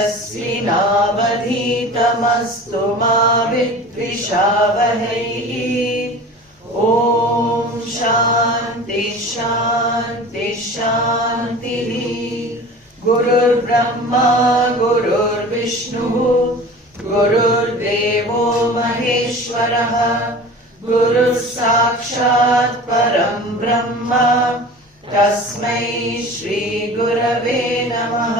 तेजस्विनावधीतमस्तु मा विद्विषावहै। ॐ शान्ति शान्ति शान्तिः। गुरुर्ब्रह्मा गुरुर्विष्णुः गुरुर्देवो महेश्वरः गुरुः साक्षात् परं ब्रह्म तस्मै श्री गुरवे नमः।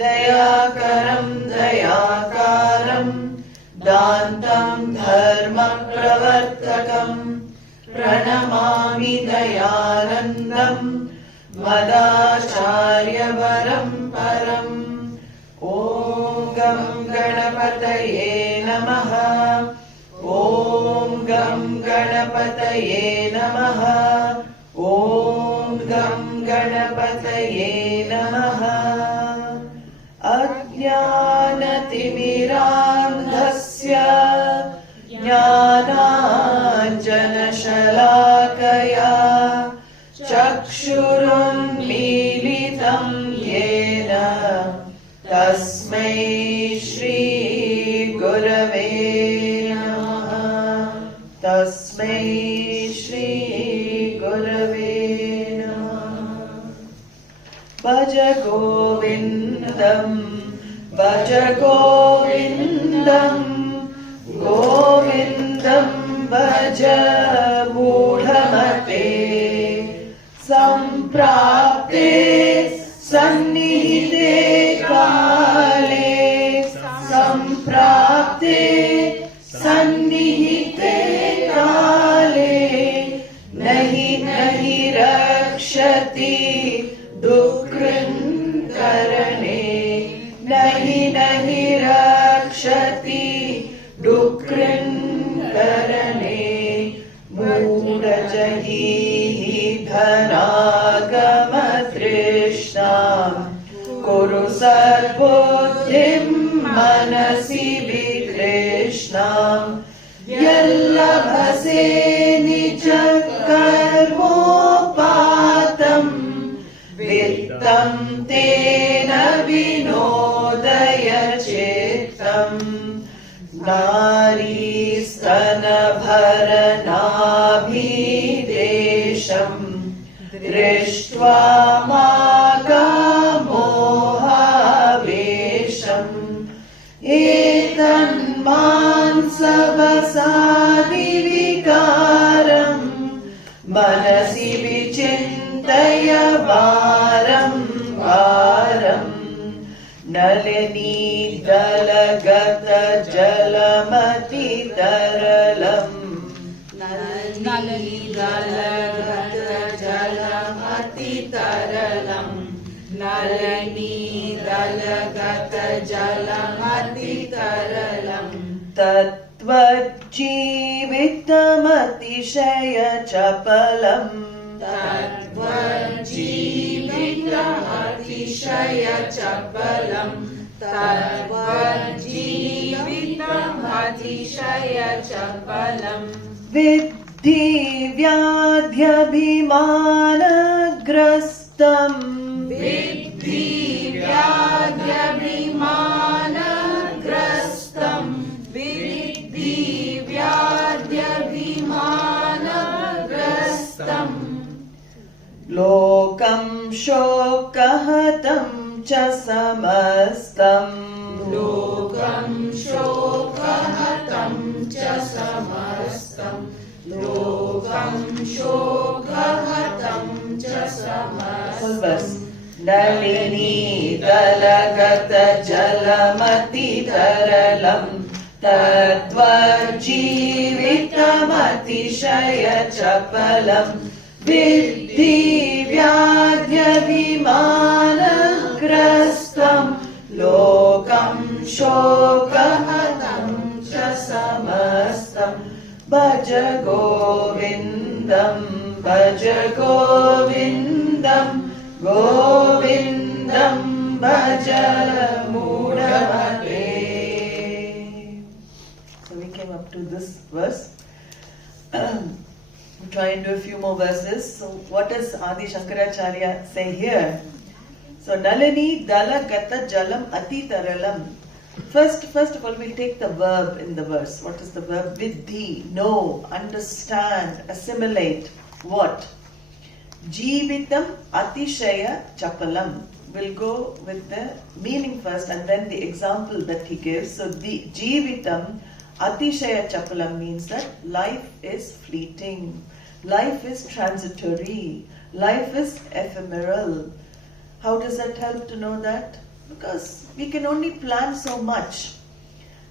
दयाकरं दयाकारं दान्तं धर्मप्रवर्तकं प्रणमामि दयानन्दं मदाचार्यवरं परम्। ॐ गं गणपतये नमः। ॐ गं गणपतये नमः। ॐ गं गणपतये नमः। अज्ञानतिमिरान्धस्य ज्ञानाञ्जनशलाकया चक्षुरुन्मीलितं येन तस्मै श्री गुरवे नमः। तस्मै श्री गुरवे नमः। भज गोविन्दं भज गोविन्दं गोविन्दं भज मूढमते। सम्प्राप्ते सन्निहिते काले सम्प्राप्ते सन्निहिते काले नहि नहि रक्षति दुःकृन्करणे। नहि नहि रक्षति दुःकृन्करणे। मूढजहीः धनागमतृष्णां कुरु सद्बुद्धिं मनसि वितृष्णां। यल्लभसे निजकर्मोपातं वित्तं तेन विनोदय चित्तम्। नारीस्तनभरनाभिदेशं दृष्ट्वा मागामोहावेशम्। एतन्मांसवसादिविकारं मनसि विचिन्तय वारं वारम्। नलिनीदलगतजलमतितरलम् नलिनीदलगतजलमतितरलम् नलिनीदलगतजलमतितरलम्। तत्त्वजीवितमतिशयचपलम् तत्त्वजीवितमतिशयचपलम् तत्त्वजीवितमतिशयचपलम्। विद्धि व्याध्यभिमानग्रस्तम् विद्धि व्याध्यभिमानग्रस्तम् विद्धि व्याध्यभिमानग्रस्तम्। लोकं शोकहतं च समस्तम् लोकं शोकहतं च समस्तम् लोकं शोकहतं च समस्तम्। नलिनीदलगतजलमतितरलम् तत्त्वजीवितमतिशयचपलम् विद्धि व्याध्यभिमानग्रस्तम् लोकं शोकहतं च समस्तम्। भज गोविन्दं भज गोविन्दं गोविन्दं भज मूढमते। So we came up to this verse. We'll try and do a few more verses. So what does Adi Shankaracharya say here? So Nalini Dala Gata Jalam Ati Taralam. First of all, we'll take the verb in the verse. What is the verb? Vidhi, know, understand, assimilate. What? Jeevitam Atishaya Chapalam. We'll go with the meaning first and then the example that he gives. So the Jeevitam Atishaya Chapalam means that life is fleeting, life is transitory, life is ephemeral. How does that help to know that? Because we can only plan so much.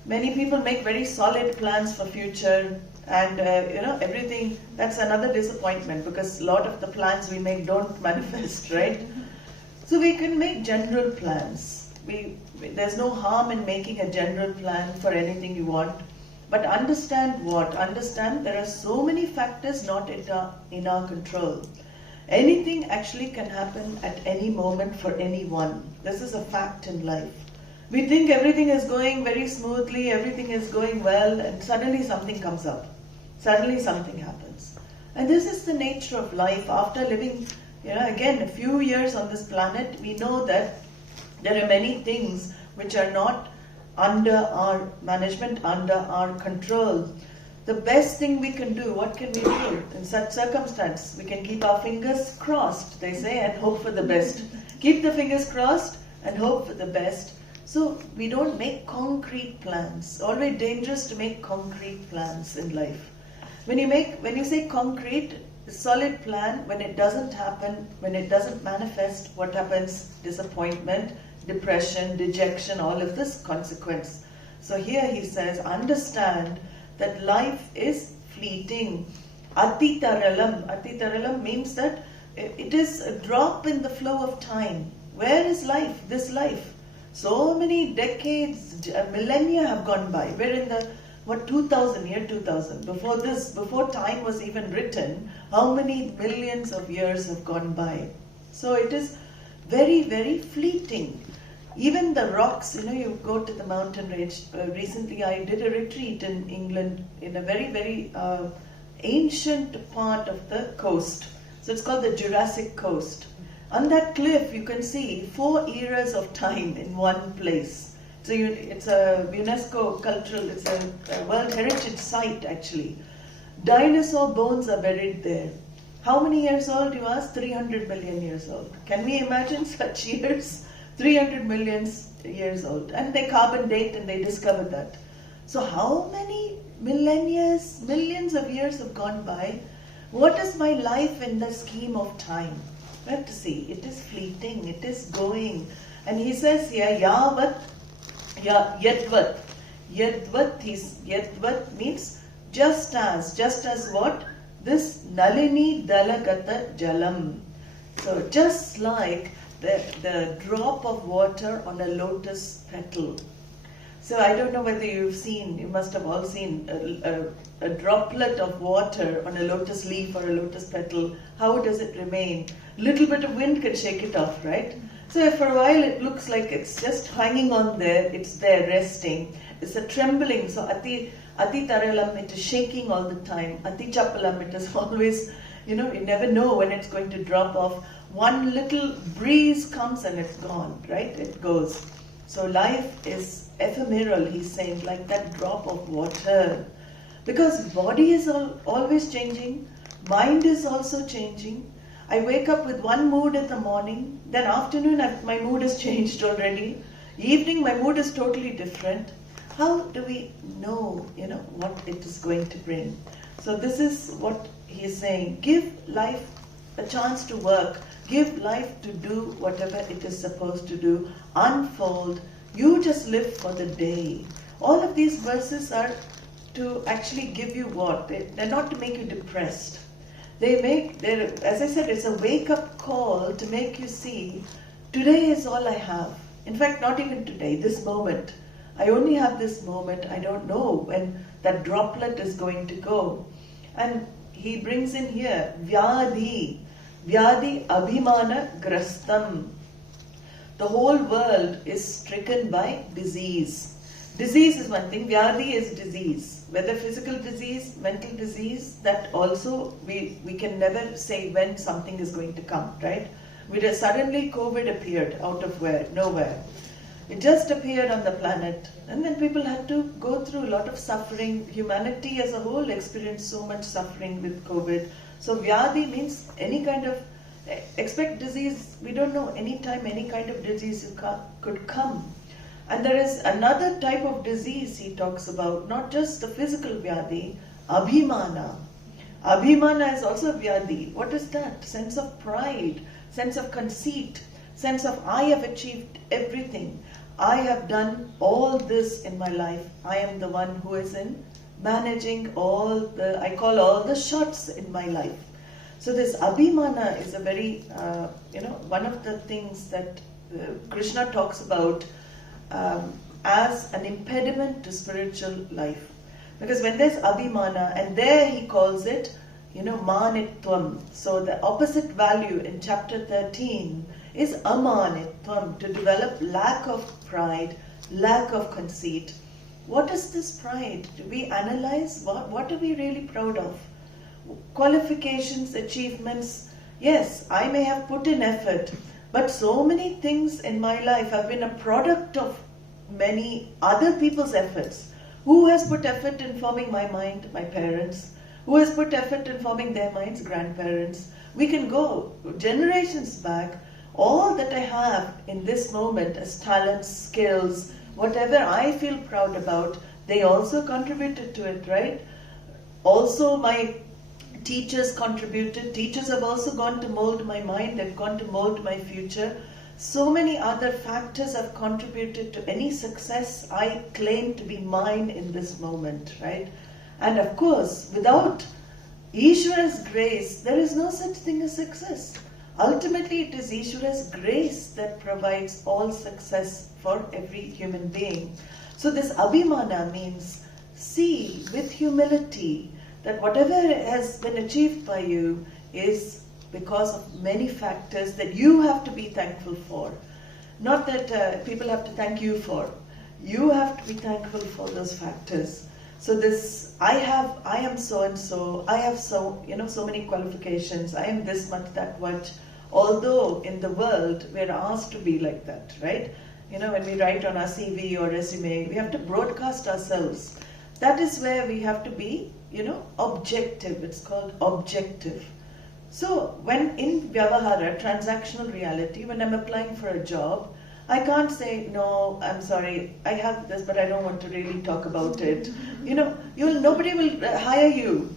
Many people make very solid plans for future and everything. That's another disappointment because a lot of the plans we make don't manifest, right? So we can make general plans. There's no harm in making a general plan for anything you want. But understand what? Understand there are so many factors not in our control. Anything actually can happen at any moment for anyone. This is a fact in life. We think everything is going very smoothly, everything is going well, and suddenly something comes up. Suddenly something happens. And this is the nature of life. After living, again, a few years on this planet, we know that there are many things which are not under our management, under our control. The best thing we can do, what can we do in such circumstance? We can keep our fingers crossed, they say, and hope for the best. Keep the fingers crossed and hope for the best. So we don't make concrete plans. Always dangerous to make concrete plans in life. When you say concrete, a solid plan, when it doesn't happen, when it doesn't manifest, what happens? Disappointment, depression, dejection, all of this consequence. So here he says, understand that life is fleeting. Ati Taralam. Ati Taralam means that it is a drop in the flow of time. Where is life? This life. So many decades, millennia have gone by. We're in the, year 2000. Before time was even written, how many millions of years have gone by? So it is very, very fleeting. Even the rocks, you go to the mountain range. Recently I did a retreat in England in a very, very ancient part of the coast. So it's called the Jurassic Coast. On that cliff you can see 4 eras of time in one place. So it's a UNESCO cultural, it's a World Heritage Site actually. Dinosaur bones are buried there. How many years old, you ask? 300 million years old. Can we imagine such years? 300 million years old. And they carbon date and they discover that. So how many millions of years have gone by? What is my life in the scheme of time? We have to see, it is fleeting, it is going. And he says here, Yavat, Yadvat. Yadvat means just as what? This Nalini Dalagata Jalam. So just like the drop of water on a lotus petal. So I don't know whether you must have all seen a droplet of water on a lotus leaf or a lotus petal. How does it remain? Little bit of wind can shake it off, right? So for a while it looks like it's just hanging on there, it's there resting. It's a trembling, so Ati Taralam, it is shaking all the time. Ati Chapalam, it is always, you never know when it's going to drop off. One little breeze comes and it's gone, right? It goes. So life is ephemeral, he's saying, like that drop of water. Because body is always changing, mind is also changing. I wake up with one mood in the morning, then afternoon my mood has changed already. Evening my mood is totally different. How do we know, what it is going to bring? So this is what he is saying. Give life a chance to work. Give life to do whatever it is supposed to do. Unfold. You just live for the day. All of these verses are to actually give you what? They're not to make you depressed. As I said, it's a wake-up call to make you see, today is all I have. In fact, not even today, this moment. I only have this moment. I don't know when that droplet is going to go. And he brings in here, Vyadhi Abhimana Grastam. The whole world is stricken by disease. Disease is one thing, Vyadhi is disease. Whether physical disease, mental disease, that also we can never say when something is going to come, right? Suddenly COVID appeared out of nowhere. It just appeared on the planet, and then people had to go through a lot of suffering. Humanity as a whole experienced so much suffering with COVID. So Vyadi means any kind of, expect disease, we don't know, anytime any kind of disease could come. And there is another type of disease he talks about, not just the physical Vyadi, Abhimana. Abhimana is also Vyadi. What is that? Sense of pride, sense of conceit, sense of I have achieved everything. I have done all this in my life. I am the one who is in managing I call all the shots in my life. So this Abhimana is a very, one of the things that Krishna talks about as an impediment to spiritual life. Because when there's Abhimana, and there he calls it, manitvam. So the opposite value in chapter 13 is amanitvam, to develop lack of pride, lack of conceit. What is this pride? Do we analyze? What are we really proud of? Qualifications, achievements. Yes, I may have put in effort, but so many things in my life have been a product of many other people's efforts. Who has put effort in forming my mind? My parents. Who has put effort in forming their minds? Grandparents. We can go generations back. All that I have in this moment as talents, skills, whatever I feel proud about, they also contributed to it, right? Also my teachers contributed. Teachers have also gone to mold my mind. They've gone to mold my future. So many other factors have contributed to any success I claim to be mine in this moment, right? And of course, without Ishvara's grace, there is no such thing as success. Ultimately, it is Ishvara's grace that provides all success for every human being. So this Abhimana means see with humility that whatever has been achieved by you is because of many factors that you have to be thankful for. Not that people have to thank you for. You have to be thankful for those factors. So this, I am so and so, I have so many qualifications, I am this much, that much. Although in the world we're asked to be like that, right? When we write on our CV or resume, we have to broadcast ourselves. That is where we have to be, objective. It's called objective. So when in Vyavahara, transactional reality, when I'm applying for a job, I can't say, no, I'm sorry, I have this, but I don't want to really talk about it. Nobody will hire you.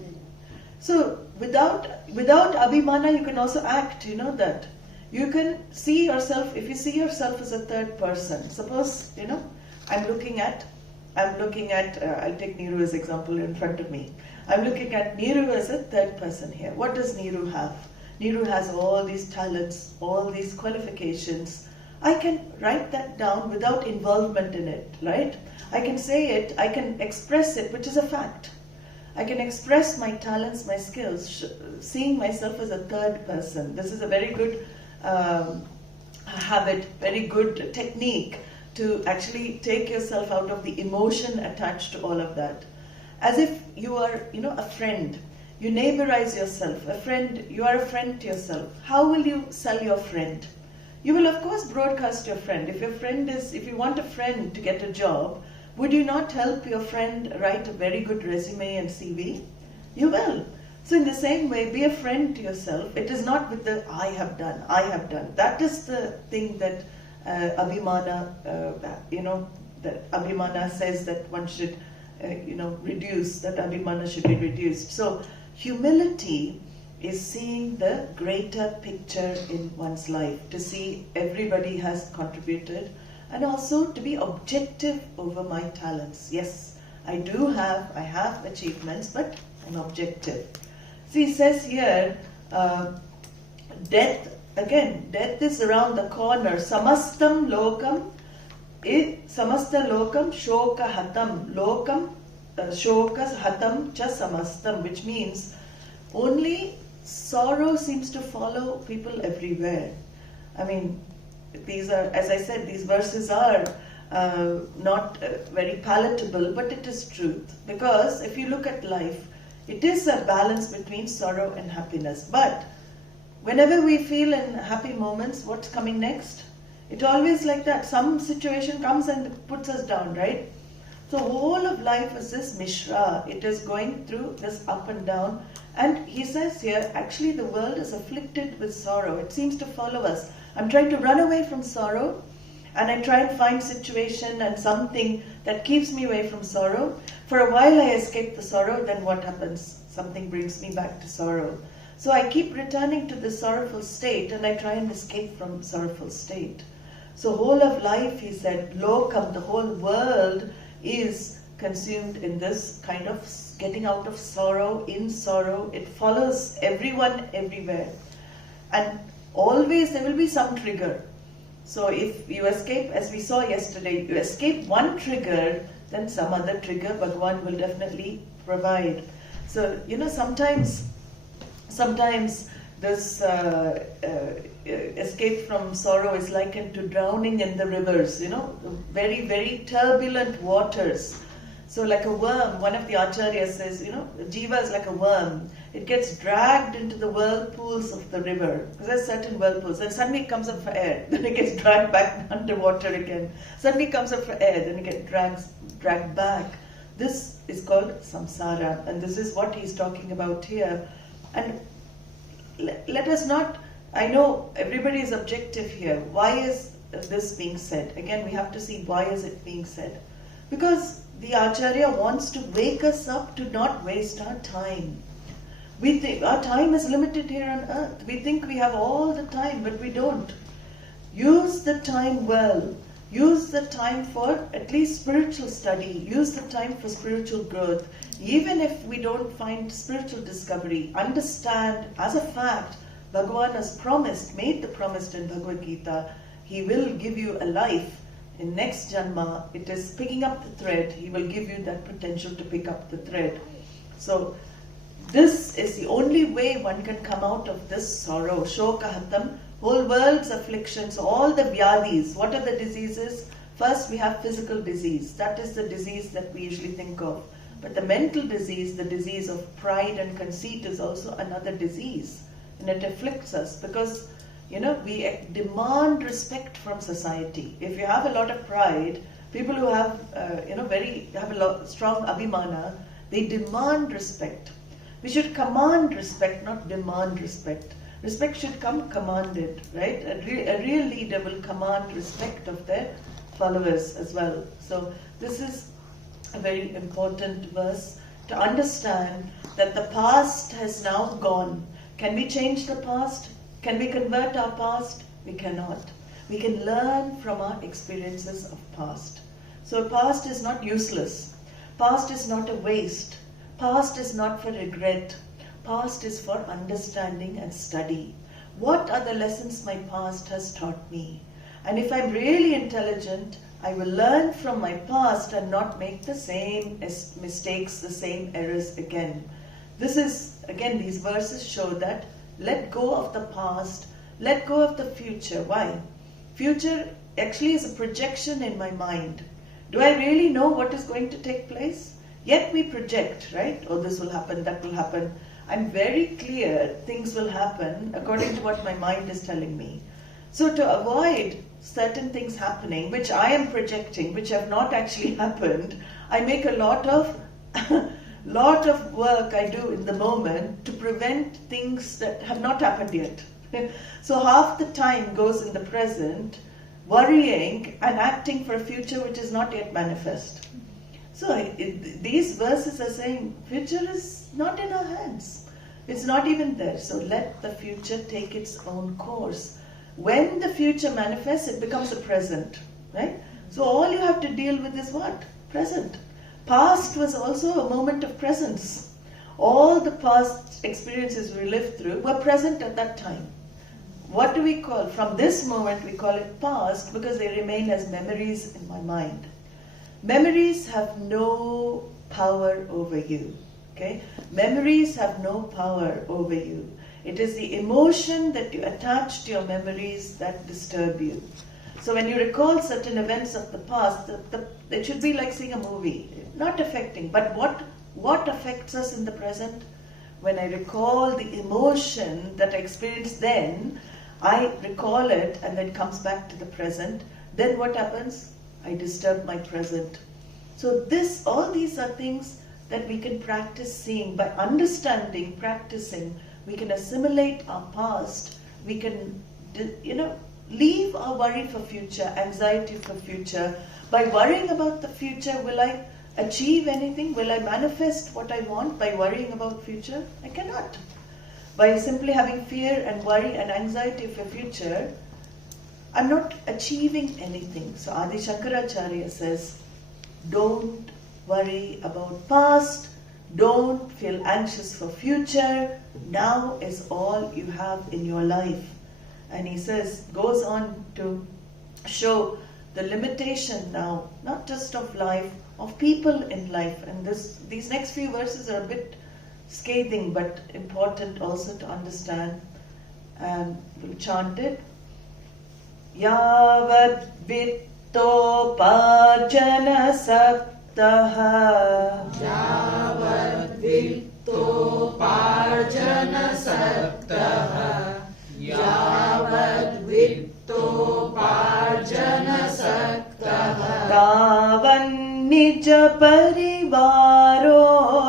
So without Abhimana, you can also act, that. You can see yourself, if you see yourself as a third person, suppose, I'm looking at, I'll take Niru as example in front of me. I'm looking at Niru as a third person here. What does Niru have? Niru has all these talents, all these qualifications. I can write that down without involvement in it, right? I can say it, I can express it, which is a fact. I can express my talents, my skills, seeing myself as a third person. This is a very good habit, very good technique to actually take yourself out of the emotion attached to all of that. As if you are, a friend. You neighborize yourself. You are a friend to yourself. How will you sell your friend? You will of course broadcast your friend. If you want a friend to get a job, would you not help your friend write a very good resume and CV? You will. So in the same way, be a friend to yourself. It is not with the I have done. That is the thing that Abhimana, that Abhimana says that one should, reduce, that Abhimana should be reduced. So humility is seeing the greater picture in one's life, to see everybody has contributed, and also to be objective over my talents. Yes, I have achievements, but I'm objective. See, he says here, death is around the corner. Samastam lokam, samasta lokam shoka hatam, lokam shoka hatam cha samastam, which means only sorrow seems to follow people everywhere. I mean, these are, as I said, these verses are not very palatable, but it is truth. Because if you look at life, it is a balance between sorrow and happiness. But whenever we feel in happy moments, what's coming next? It always like that. Some situation comes and puts us down, right? So whole of life is this mishra. It is going through this up and down. And he says here, actually the world is afflicted with sorrow. It seems to follow us. I'm trying to run away from sorrow, and I try and find situation and something that keeps me away from sorrow. For a while I escape the sorrow, then what happens? Something brings me back to sorrow. So I keep returning to this sorrowful state, and I try and escape from sorrowful state. So whole of life, he said, lokam, the whole world is consumed in this kind of getting out of sorrow, in sorrow. It follows everyone everywhere. And always there will be some trigger. So if you escape, as we saw yesterday, you escape one trigger, then some other trigger Bhagavan will definitely provide. So, sometimes this escape from sorrow is likened to drowning in the rivers, very, very turbulent waters. So like a worm, one of the acharyas says, jiva is like a worm. It gets dragged into the whirlpools of the river. Because there's certain whirlpools. Then suddenly it comes up for air. Then it gets dragged back underwater again. Suddenly it comes up for air. Then it gets dragged back. This is called samsara. And this is what he's talking about here. And let us not, I know everybody is objective here. Why is this being said? Again, we have to see why is it being said. Because the Acharya wants to wake us up to not waste our time. We think our time is limited here on earth. We think we have all the time, but we don't. Use the time well. Use the time for at least spiritual study. Use the time for spiritual growth. Even if we don't find spiritual discovery, understand as a fact, Bhagavan has promised, made the promise in Bhagavad Gita, he will give you a life. In next janma, it is picking up the thread. He will give you that potential to pick up the thread. So, this is the only way one can come out of this sorrow. Shokahatam, whole world's afflictions, all the vyadis. What are the diseases? First, we have physical disease. That is the disease that we usually think of. But the mental disease, the disease of pride and conceit, is also another disease. And it afflicts us because we demand respect from society. If you have a lot of pride, people who have, strong abhimana, they demand respect. We should command respect, not demand respect. Respect should come commanded, right? A real leader will command respect of their followers as well. So this is a very important verse to understand that the past has now gone. Can we change the past? Can we convert our past? We cannot. We can learn from our experiences of past. So past is not useless. Past is not a waste. Past is not for regret. Past is for understanding and study. What are the lessons my past has taught me? And if I'm really intelligent, I will learn from my past and not make the same mistakes, the same errors again. This is, again, these verses show that let go of the past, let go of the future. Why? Future actually is a projection in my mind. Do I really know what is going to take place? Yet we project, right? Oh, this will happen, that will happen. I'm very clear things will happen according to what my mind is telling me. So to avoid certain things happening, which I am projecting, which have not actually happened, I make a lot of work I do in the moment to prevent things that have not happened yet. So half the time goes in the present, worrying and acting for a future which is not yet manifest. So these verses are saying, future is not in our hands. It's not even there. So let the future take its own course. When the future manifests, it becomes a present, right? So all you have to deal with is what? Present. Past was also a moment of presence. All the past experiences we lived through were present at that time. What do we call? From this moment we call it past because they remain as memories in my mind. Memories have no power over you. Okay? Memories have no power over you. It is the emotion that you attach to your memories that disturb you. So when you recall certain events of the past, it should be like seeing a movie. Not affecting, but what affects us in the present? when I recall the emotion that I experienced then, I recall it and then it comes back to the present. Then what happens? I disturb my present. So all these are things that we can practice seeing. By understanding, practicing, we can assimilate our past. We can, leave our worry for future, anxiety for future. By worrying about the future, will I achieve anything? Will I manifest what I want by worrying about future? I cannot. By simply having fear and worry and anxiety for future, I'm not achieving anything. So Adi Shankaracharya says, don't worry about past, don't feel anxious for future. Now is all you have in your life. And he goes on to show the limitation now, not just of life, of people in life. And these next few verses are a bit scathing, but important also to understand. And we'll chant it. Yavad vittoparjana saptaha. Yavad vittoparjana saptaha. Yavad vittoparjana saptaha. Tavan nija parivaro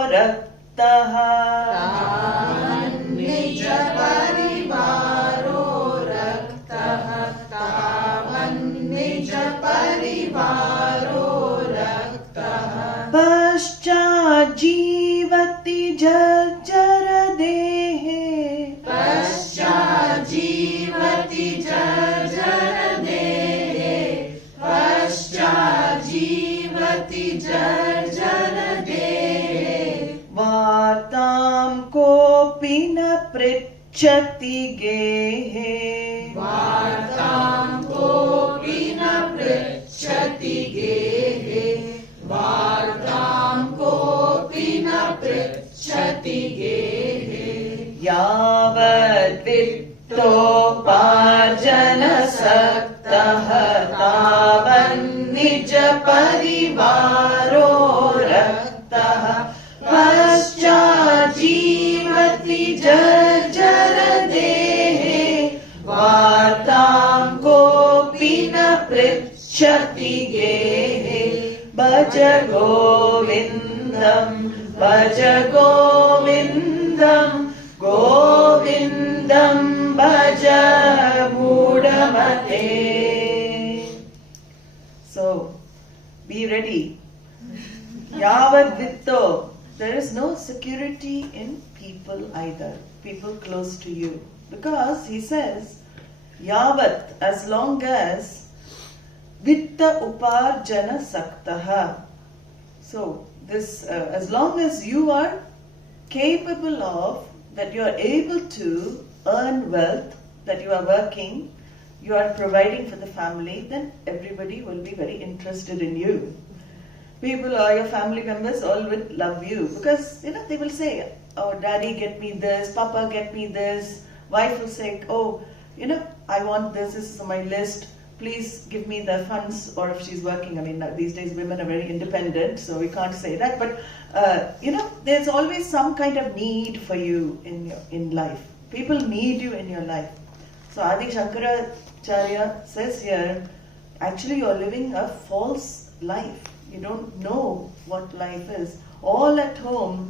raktaha. Tavan nija parivaro raktaha. Tavan nija parivaro raktaha. Pascha jivati jarjara dehe. Pascha jivati jarjara dehe. Pascha jivati jarjara dehe. Vartam kopi na pritchati gehe. Vartam kopi na pritchati gehe. Vartam kopi na pritchati gehe. Yavad vittoparjana saptaha. Tavan nija parivaro raktaha. Pascha jivati jarjara dehe. Vartam kopi na pritchati gehe. Bhaja Govindam, Bhaja Govindam, Govindam Bhaja Mudamate. So, be ready. Yavad vitto. There is no security in people either, people close to you. Because he says, Yavat, as long as Vitta uparjana saktaha. So, as long as you are capable of, that you are able to earn wealth, that you are working, you are providing for the family, then everybody will be very interested in you. People or your family members all will love you because, they will say, oh, daddy get me this, papa get me this. Wife will say, oh, I want this is on my list. Please give me the funds, or if she's working, these days women are very independent, so we can't say that, but there's always some kind of need for you in life. People need you in your life. So Adi Shankaracharya says here, actually you're living a false life. You don't know what life is. All at home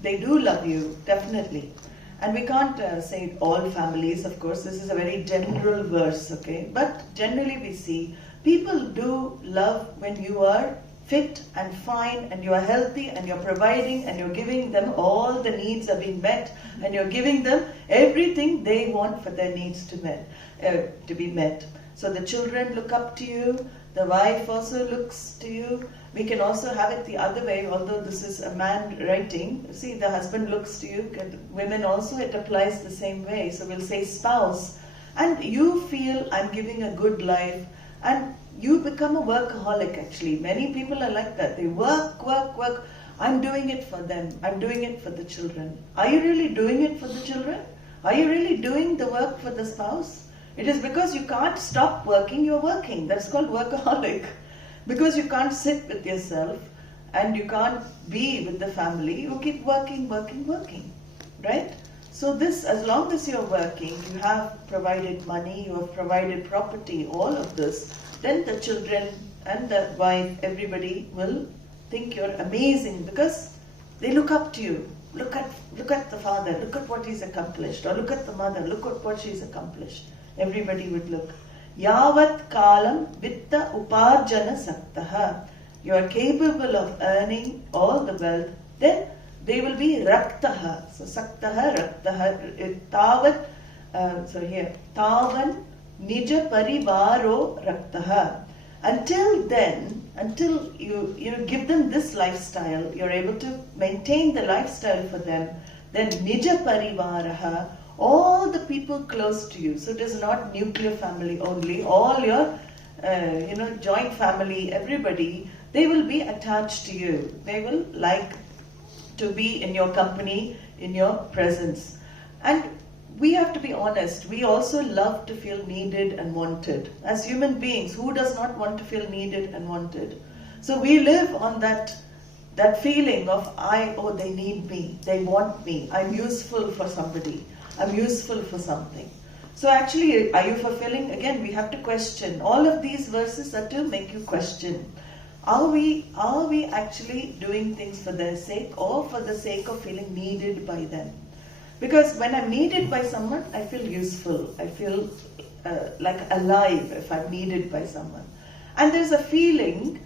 they do love you, definitely. And we can't say all families, of course, this is a very general verse, okay? But generally we see, people do love when you are fit and fine and you are healthy and you're providing and you're giving them all the needs are being met and you're giving them everything they want for their needs to be met. So the children look up to you, the wife also looks to you. We can also have it the other way, although this is a man writing. See, the husband looks to you. Women also, it applies the same way. So we'll say spouse. And you feel, I'm giving a good life. And you become a workaholic actually. Many people are like that. They work, work, work. I'm doing it for them. I'm doing it for the children. Are you really doing it for the children? Are you really doing the work for the spouse? It is because you can't stop working, you're working. That's called workaholic. Because you can't sit with yourself and you can't be with the family, you keep working, right? So this, as long as you're working, you have provided money, you have provided property, all of this, then the children and the wife, everybody will think you're amazing because they look up to you. Look at the father, look at what he's accomplished, or look at the mother, look at what she's accomplished. Everybody would look. Yavat kalam vitta uparjana saktaha. You are capable of earning all the wealth, then they will be raktaha. So saktaha, raktaha, tavat, tavan nija parivaro raktaha. Until then, until you give them this lifestyle, you're able to maintain the lifestyle for them, then nija parivaraha, all the people close to you. So it is not nuclear family only, all your joint family, everybody, they will be attached to you. They will like to be in your company, in your presence. And we have to be honest, we also love to feel needed and wanted. As human beings, who does not want to feel needed and wanted? So we live on that feeling of, they need me, they want me, I'm useful for somebody, I'm useful for something. So actually, are you fulfilling? Again, we have to question. All of these verses are to make you question. Are we actually doing things for their sake or for the sake of feeling needed by them? Because when I'm needed by someone, I feel useful. I feel like alive if I'm needed by someone. And there's a feeling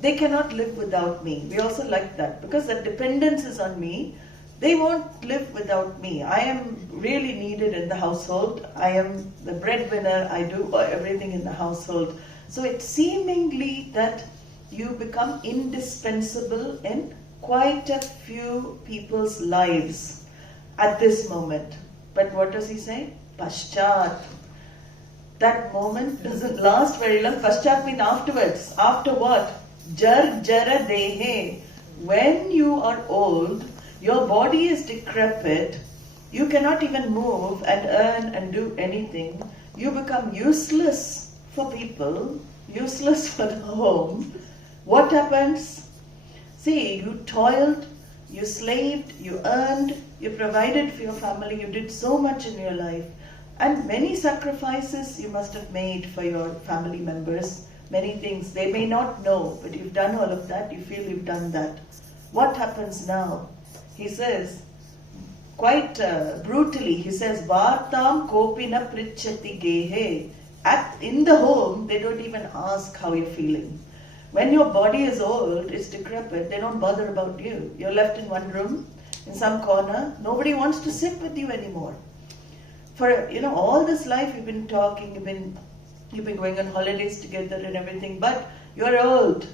they cannot live without me. We also like that because the dependence is on me. They won't live without me. I am really needed in the household. I am the breadwinner. I do everything in the household. So it's seemingly that you become indispensable in quite a few people's lives at this moment. But what does he say? Paschat. That moment doesn't last very long. Paschat means afterwards. After what? Jar jara dehe. When you are old, your body is decrepit, you cannot even move and earn and do anything. You become useless for people, useless for the home. What happens? See, you toiled, you slaved, you earned, you provided for your family, you did so much in your life. And many sacrifices you must have made for your family members. Many things. They may not know, but you've done all of that, you feel you've done that. What happens now? He says, quite brutally, he says, Vartam kopina prichati gehe. In the home, they don't even ask how you're feeling. When your body is old, it's decrepit, they don't bother about you. You're left in one room, in some corner. Nobody wants to sit with you anymore. For all this life you've been talking, you've been going on holidays together and everything, but you're old.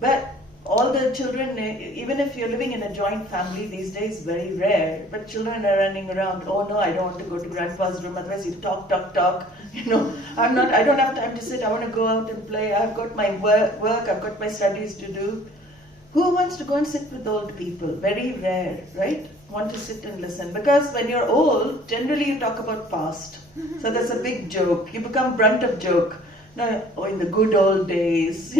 But all the children, even if you're living in a joint family these days, very rare, but children are running around, oh no, I don't want to go to grandpa's room, otherwise you talk. I don't have time to sit, I want to go out and play, I've got my work, I've got my studies to do. Who wants to go and sit with old people? Very rare, right? Want to sit and listen. Because when you're old, generally you talk about past. So that's a big joke. You become brunt of joke. In the good old days,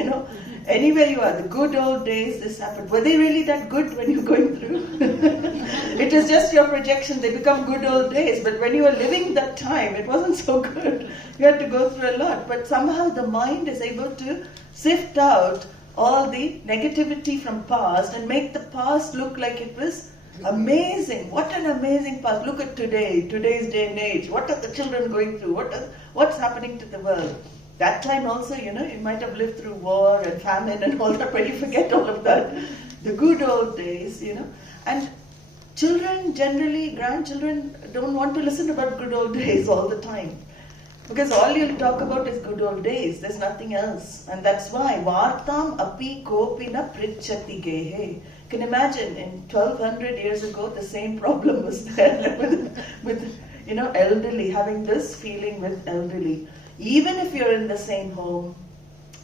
anywhere you are, the good old days, this happened. Were they really that good when you're going through? It is just your projection, they become good old days. But when you were living that time, it wasn't so good. You had to go through a lot. But somehow the mind is able to sift out all the negativity from past and make the past look like it was amazing. What an amazing past. Look at today's day and age. What are the children going through? What's happening to the world? That time also, you might have lived through war and famine and all that, but you forget all of that. The good old days, And children, generally, grandchildren don't want to listen about good old days all the time. Because all you'll talk about is good old days. There's nothing else. And that's why, Vartam api kopina prichati gehe. Can you imagine, in 1200 years ago, the same problem was there with elderly, having this feeling with elderly. Even if you're in the same home,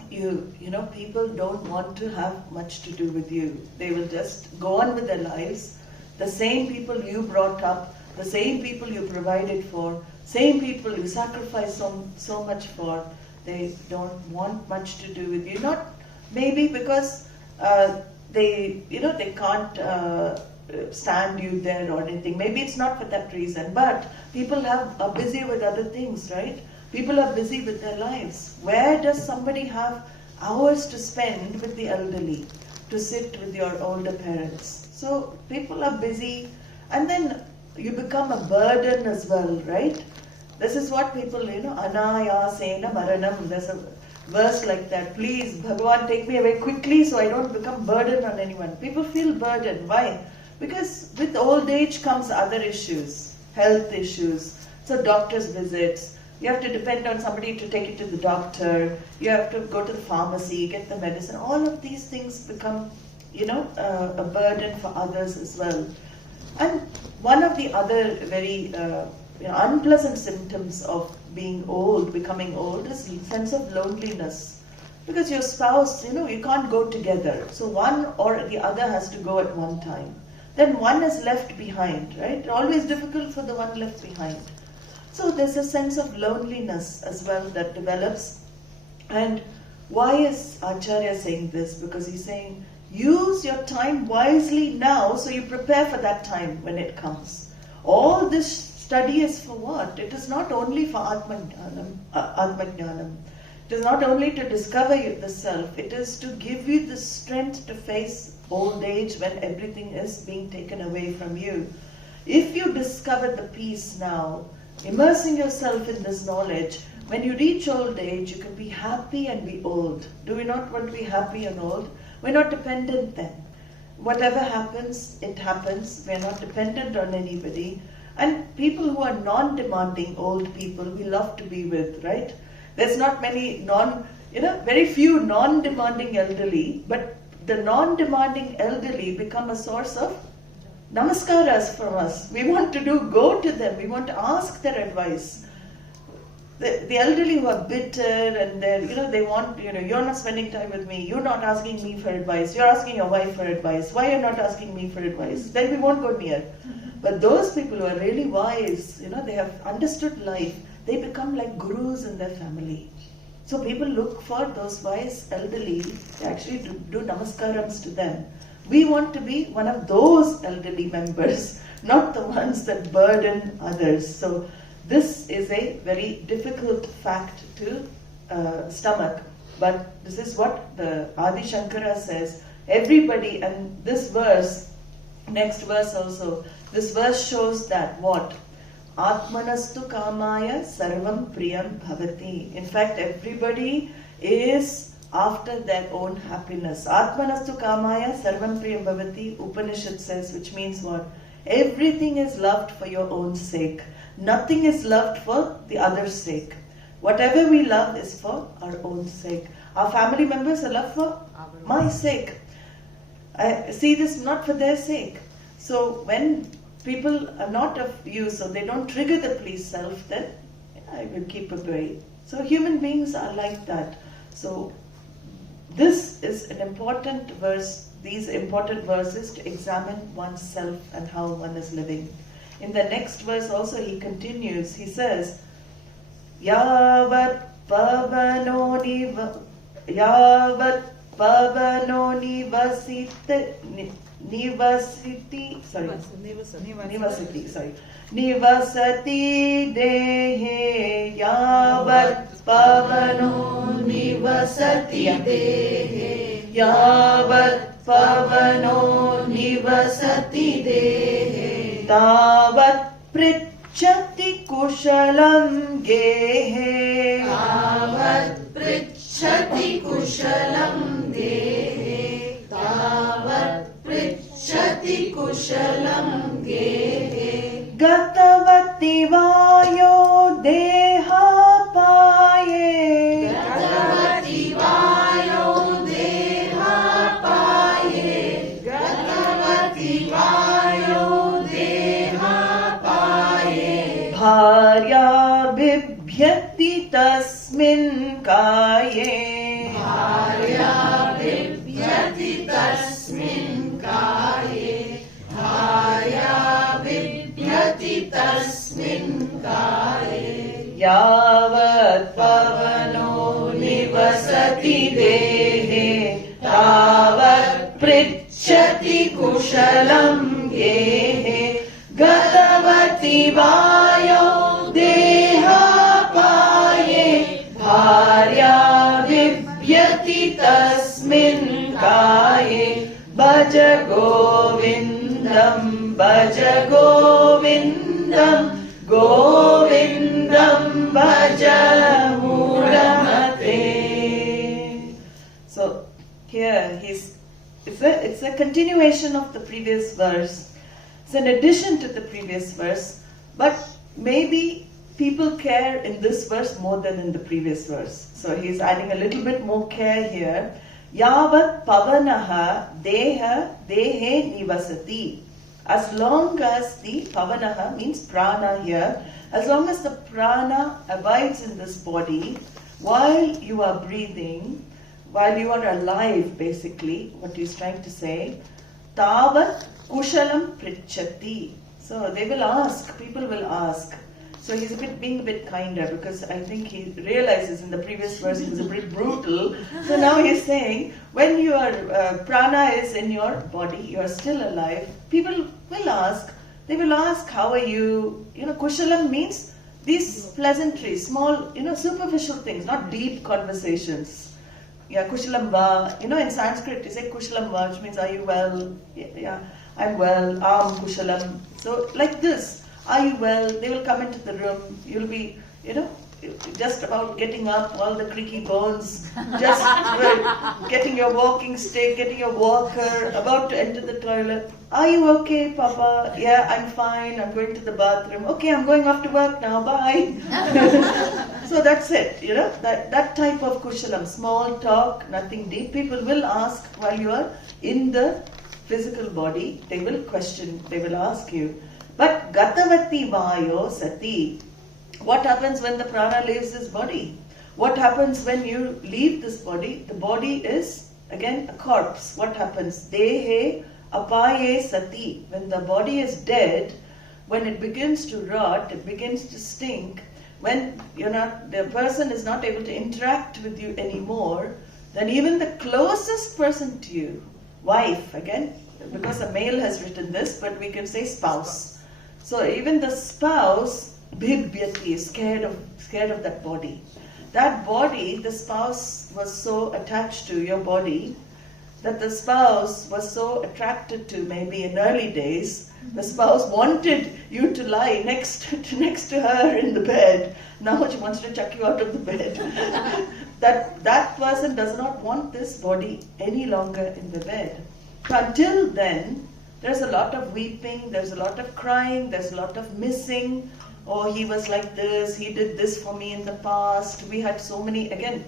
people don't want to have much to do with you. They will just go on with their lives. The same people you brought up, the same people you provided for, same people you sacrificed so much for, they don't want much to do with you. Not maybe because they can't stand you there or anything. Maybe it's not for that reason, but people are busy with other things, right? People are busy with their lives. Where does somebody have hours to spend with the elderly, to sit with your older parents? So people are busy, and then you become a burden as well, right? This is what people, anayasena maranam. There's a verse like that. Please, Bhagavan, take me away quickly so I don't become burden on anyone. People feel burdened. Why? Because with old age comes other issues, health issues. So doctor's visits. You have to depend on somebody to take you to the doctor. You have to go to the pharmacy, get the medicine. All of these things become, a burden for others as well. And one of the other very unpleasant symptoms of being old, becoming old, is a sense of loneliness. Because your spouse, you can't go together. So one or the other has to go at one time. Then one is left behind, right? Always difficult for the one left behind. So there's a sense of loneliness as well that develops. And why is Acharya saying this? Because he's saying, use your time wisely now so you prepare for that time when it comes. All this study is for what? It is not only for Atmajnanam. It is not only to discover the self. It is to give you the strength to face old age when everything is being taken away from you. If you discover the peace now, immersing yourself in this knowledge, when you reach old age, you can be happy and be old. Do we not want to be happy and old? We're not dependent then. Whatever happens, it happens. We're not dependent on anybody. And people who are non-demanding old people, we love to be with, right? There's not many very few non-demanding elderly, but the non-demanding elderly become a source of namaskaras from us. We want to go to them. We want to ask their advice. The elderly who are bitter and they want, you're not spending time with me. You're not asking me for advice. You're asking your wife for advice. Why you're not asking me for advice? Then we won't go near. But those people who are really wise, they have understood life. They become like gurus in their family. So people look for those wise elderly. They actually do namaskarams to them. We want to be one of those elderly members, not the ones that burden others. So this is a very difficult fact to stomach. But this is what the Adi Shankara says. Everybody, and this verse, next verse also, this verse shows that what? Atmanastu kamaya sarvam priyam bhavati. In fact, everybody is after their own happiness. Atmanastu kamaya sarvam priyam bhavati, Upanishad says, which means what? Everything is loved for your own sake. Nothing is loved for the other's sake. Whatever we love is for our own sake. Our family members are loved for my sake. I see this not for their sake. So when people are not of use, so they don't trigger the police self, then I will keep away. So human beings are like that. So this is an important verse, these important verses to examine oneself and how one is living. In the next verse also he continues, he says, Yavat pavano nivasati dehe yavat pavano nivasati dehe yavat pavano nivasati dehe tavat pritchati kushalam gehe tavat pritchati kushalam gehe tavat pritchati kushalam gehe gatavati vayo deha paye gatavati vayo deha paye gatavati vayo deha paye bharya bibhyati tasmin kaye bharya bibhyati tasmin kaye bharya bibhyati tasmin kaye yavat pavano nivasati dehe tavat prit bhavati tasmin kaye. Bhaja Govindam, Bhaja Govindam, Govindam Bhaja Mudamate. So here it's a continuation of the previous verse. It's an addition to the previous verse, but maybe people care in this verse more than in the previous verse. So he's adding a little bit more care here. Yavat pavanaha deha dehe nivasati. As long as the pavanaha means prana here, as long as the prana abides in this body, while you are breathing, while you are alive, basically, what he's trying to say, tavat kushalam prichati. So they will ask, people will ask. So he's being a bit kinder, because I think he realizes in the previous verse he was a bit brutal. So now he's saying, when your prana is in your body, you are still alive, people will ask. They will ask, how are you? Kushalam means these pleasantries, small, superficial things, not deep conversations. Yeah, kushalam va. In Sanskrit you say kushalam va, which means, are you well? Yeah, I'm well. Kushalam. So like this. Are you well? They will come into the room. You'll be, just about getting up, all the creaky bones, just getting your walking stick, getting your walker, about to enter the toilet. Are you okay, Papa? Yeah, I'm fine. I'm going to the bathroom. Okay, I'm going off to work now. Bye. So that's it. That type of kushalam, small talk, nothing deep. People will ask while you are in the physical body. They will question. They will ask you. But gatavati vayo sati. What happens when the prana leaves this body? What happens when you leave this body? The body is again a corpse. What happens? Dehe apaye sati. When the body is dead, when it begins to rot, it begins to stink, when the person is not able to interact with you anymore, then even the closest person to you, wife again, because a male has written this, but we can say spouse. So even the spouse, bhibhyati, is scared of that body. That body, the spouse was so attached to your body, that the spouse was so attracted to, maybe in early days, the spouse wanted you to lie next to her in the bed. Now she wants to chuck you out of the bed. that person does not want this body any longer in the bed. Until then, there's a lot of weeping, there's a lot of crying, there's a lot of missing. Oh, he was like this, he did this for me in the past. We had so many, again,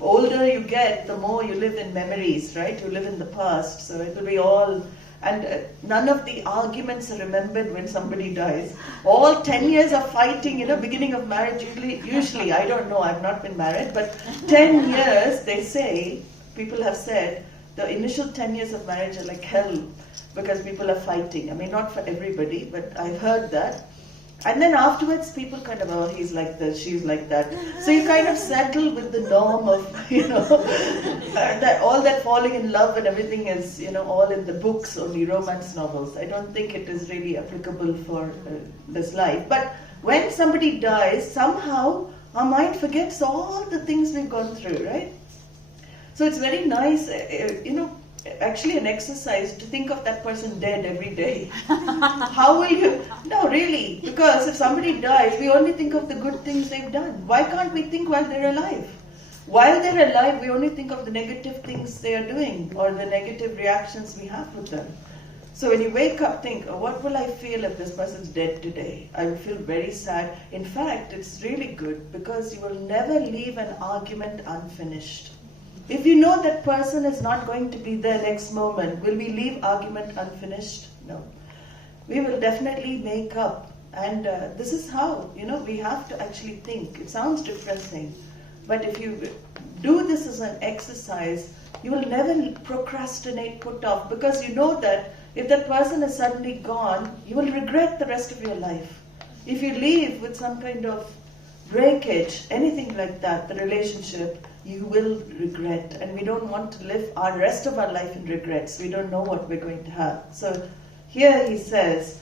older you get, the more you live in memories, right? You live in the past. So it will be all, and none of the arguments are remembered when somebody dies. All 10 years of fighting, beginning of marriage, usually, I don't know, I've not been married, but 10 years, they say, people have said, the initial 10 years of marriage are like hell, because people are fighting. I mean, not for everybody, but I've heard that. And then afterwards, people kind of, oh, he's like this, she's like that. So you kind of settle with the norm of, that all that falling in love and everything is, all in the books, only romance novels. I don't think it is really applicable for this life. But when somebody dies, somehow our mind forgets all the things we've gone through, right? So it's very nice, actually an exercise to think of that person dead every day. How will you? No, really. Because if somebody dies, we only think of the good things they've done. Why can't we think while they're alive? While they're alive, we only think of the negative things they are doing or the negative reactions we have with them. So when you wake up, think, oh, what will I feel if this person's dead today? I will feel very sad. In fact, it's really good because you will never leave an argument unfinished. If you know that person is not going to be there next moment, will we leave argument unfinished? No. We will definitely make up. And this is how, we have to actually think. It sounds depressing. But if you do this as an exercise, you will never procrastinate, put off. Because you know that if that person is suddenly gone, you will regret the rest of your life. If you leave with some kind of breakage, anything like that, the relationship, you will regret. And we don't want to live our rest of our life in regrets. We don't know what we're going to have. So here he says,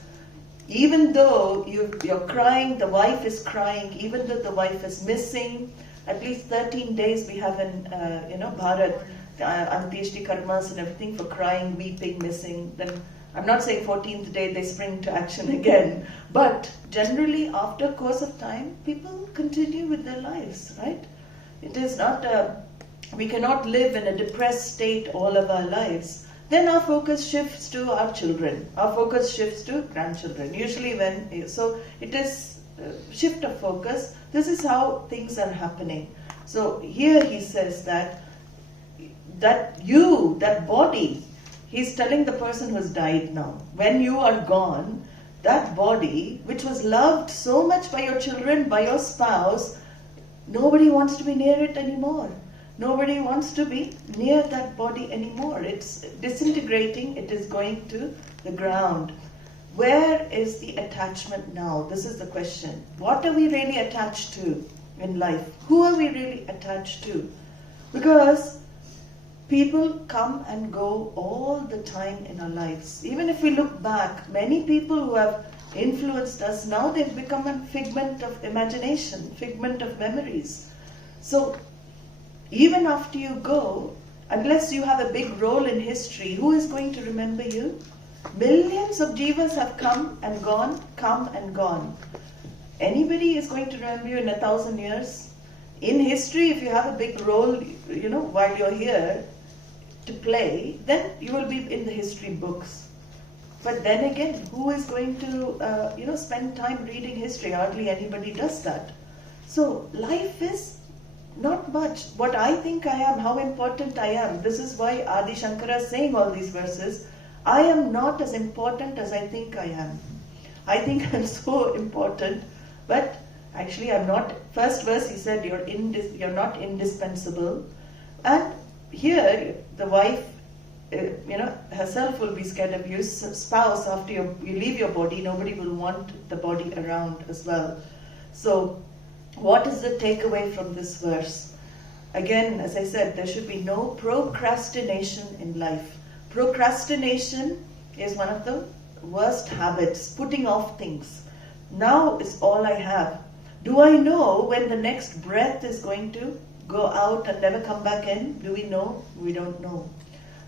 even though you're crying, the wife is crying, even though the wife is missing, at least 13 days we have in, Bharat, Antyeshti karmas and everything for crying, weeping, missing. Then I'm not saying 14th day they spring to action again, but generally after course of time, people continue with their lives, right? It is not we cannot live in a depressed state all of our lives. Then our focus shifts to our children. Our focus shifts to grandchildren. Usually so it is shift of focus. This is how things are happening. So here he says that body, he's telling the person who's died now, when you are gone, that body, which was loved so much by your children, by your spouse, nobody wants to be near it anymore. Nobody wants to be near that body anymore. It's disintegrating, it is going to the ground. Where is the attachment now? This is the question. What are we really attached to in life? Who are we really attached to? Because people come and go all the time in our lives. Even if we look back, many people who have influenced us, now they've become a figment of imagination, figment of memories. So even after you go, unless you have a big role in history, who is going to remember you? Millions of jivas have come and gone. Anybody is going to remember you in 1,000 years? In history, if you have a big role, while you're here to play, then you will be in the history books. But then again, who is going to, spend time reading history? Hardly anybody does that. So life is not much. What I think I am, how important I am. This is why Adi Shankara is saying all these verses. I am not as important as I think I am. I think I'm so important, but actually I'm not. First verse he said you're not indispensable. And here the wife, herself will be scared of you. Spouse, after you leave your body, nobody will want the body around as well. So what is the takeaway from this verse? Again, as I said, there should be no procrastination in life. Procrastination is one of the worst habits, putting off things. Now is all I have. Do I know when the next breath is going to go out and never come back in? Do we know? We don't know.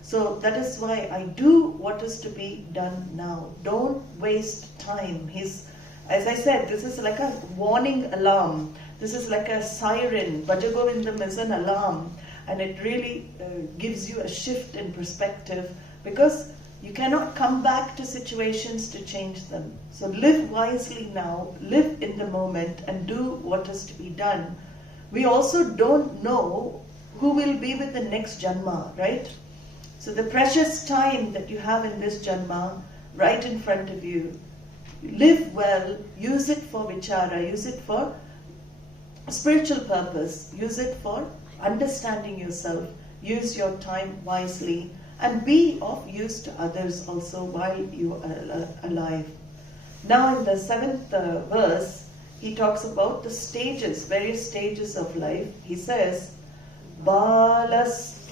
So that is why I do what is to be done now. Don't waste time. As I said, this is like a warning alarm. This is like a siren. Bhaja Govindam is an alarm. And it really gives you a shift in perspective, because you cannot come back to situations to change them. So live wisely now, live in the moment, and do what is to be done. We also don't know who will be with the next Janma, right? So the precious time that you have in this Janma, right in front of you, live well, use it for vichara, use it for spiritual purpose, use it for understanding yourself, use your time wisely, and be of use to others also while you are alive. Now in the 7th verse, he talks about the stages, various stages of life. He says, Balastavat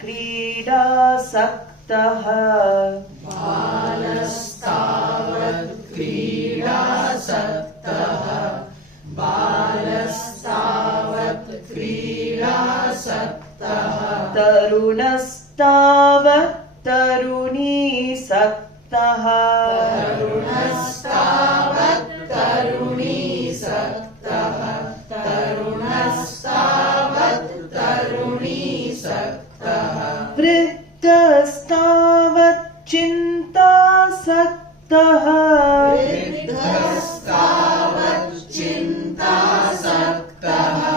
krida saktaha. Balastavat krida saktaha. Balastavat krida saktaha. Tarunastavat taruni saktaha. Tarunastavat taruni saktaha. Tarunastavat taruni saktaha. Vriddhastavat chinta saktaha. Vriddhastavat chinta saktaha.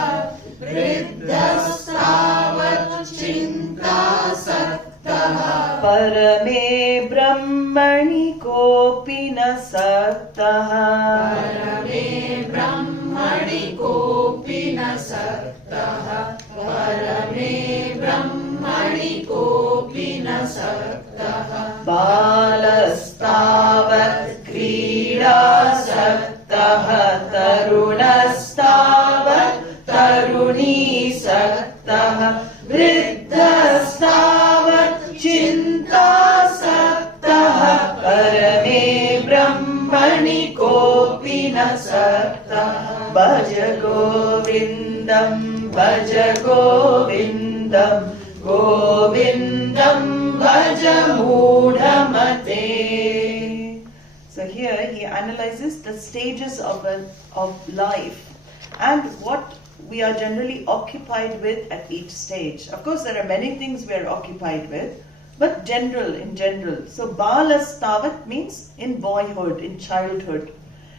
Vriddhastavat chinta saktaha. Parame brahmani kopi na saktaha. Parame brahmani kopi na saktaha. Parame brahmani kopi na saktaha. Balastavat krida saktaha. Tarunastavat taruni saktaha. Vriddhastavat chinta saktaha. Parame brahmani kopi na saktaha. Bhaja Govindam Govindam, Bhaja Govindam, Govindam Bhaja Mudhamate. So here he analyzes the stages of life and what we are generally occupied with at each stage. Of course, there are many things we are occupied with, but in general. So Balastavat means in boyhood, in childhood.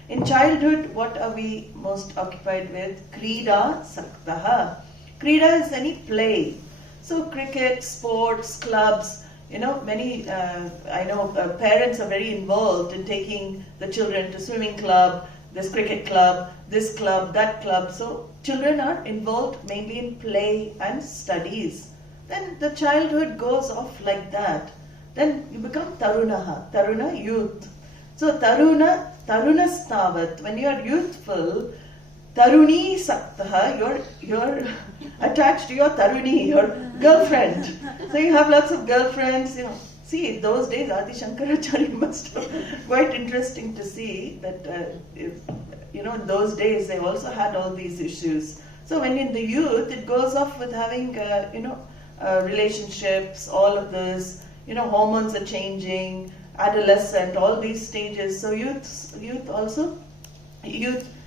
In childhood, what are we most occupied with? Krida Saktaha. Krida is any play. So cricket, sports, clubs, many, I know parents are very involved in taking the children to swimming club, this cricket club, this club, that club. So children are involved mainly in play and studies. Then the childhood goes off like that. Then you become Tarunaha, Taruna, youth. So Tarunastavat, when you are youthful, Taruni Saktaha, you're attached to your Taruni, your girlfriend. So you have lots of girlfriends, See, those days Adi Shankaracharya must have quite interesting to see that, in those days they also had all these issues. So when in the youth, it goes off with having, relationships, all of this, hormones are changing, adolescent, all these stages. So youth,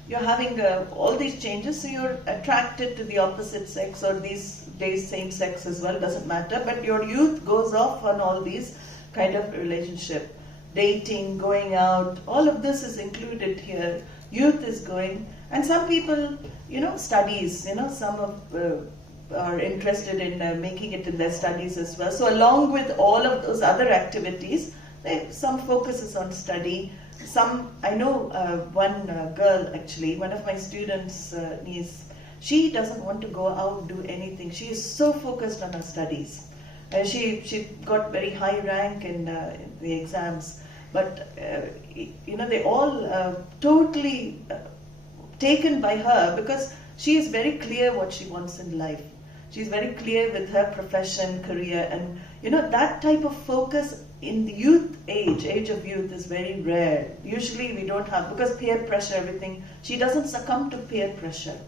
you're having all these changes, so you're attracted to the opposite sex, or these days same sex as well, doesn't matter, but your youth goes off on all these kind of relationship, dating, going out, all of this is included here. Youth is going, and some people, studies, some are interested in making it in their studies as well. So along with all of those other activities, some focus is on study. I know one girl actually, one of my students' niece, she doesn't want to go out, do anything. She is so focused on her studies. She got very high rank in the exams, but they all totally taken by her because she is very clear what she wants in life. She's very clear with her profession, career, and that type of focus in the age of youth is very rare. Usually we don't have, because peer pressure, everything, she doesn't succumb to peer pressure.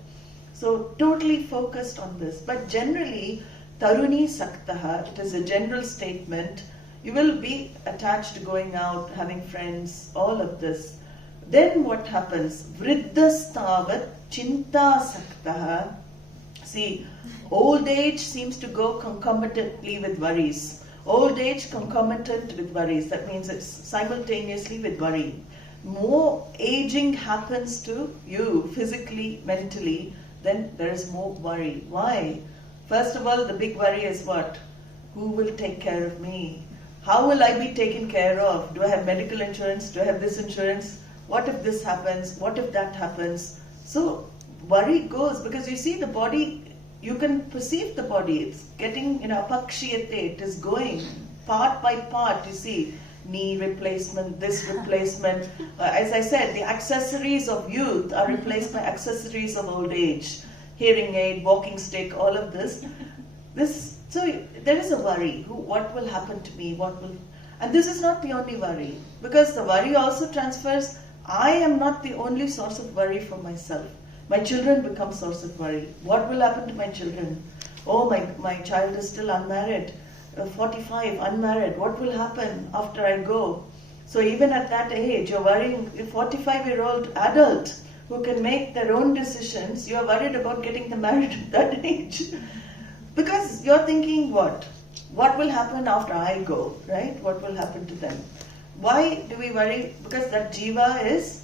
So totally focused on this. But generally, Taruni Saktaha, it is a general statement. You will be attached to going out, having friends, all of this. Then what happens? Vriddhastavat Chinta Saktaha. See, old age seems to go concomitantly with worries. Old age concomitant with worries. That means it's simultaneously with worry. More aging happens to you physically, mentally, then there is more worry. Why? First of all, the big worry is what? Who will take care of me? How will I be taken care of? Do I have medical insurance? Do I have this insurance? What if this happens? What if that happens? So worry goes, because you see the body, you can perceive the body. It's getting, apakshiyate, it is going part by part, you see. Knee replacement, this replacement. As I said, the accessories of youth are replaced by accessories of old age. Hearing aid, walking stick, all of this. So there is a worry. What will happen to me? And this is not the only worry. Because the worry also transfers, I am not the only source of worry for myself. My children become source of worry. What will happen to my children? Oh, my child is still unmarried. 45, unmarried. What will happen after I go? So even at that age, you're worrying, a 45-year-old adult who can make their own decisions, you're worried about getting them married at that age. Because you're thinking what? What will happen after I go, right? What will happen to them? Why do we worry? Because that jiva is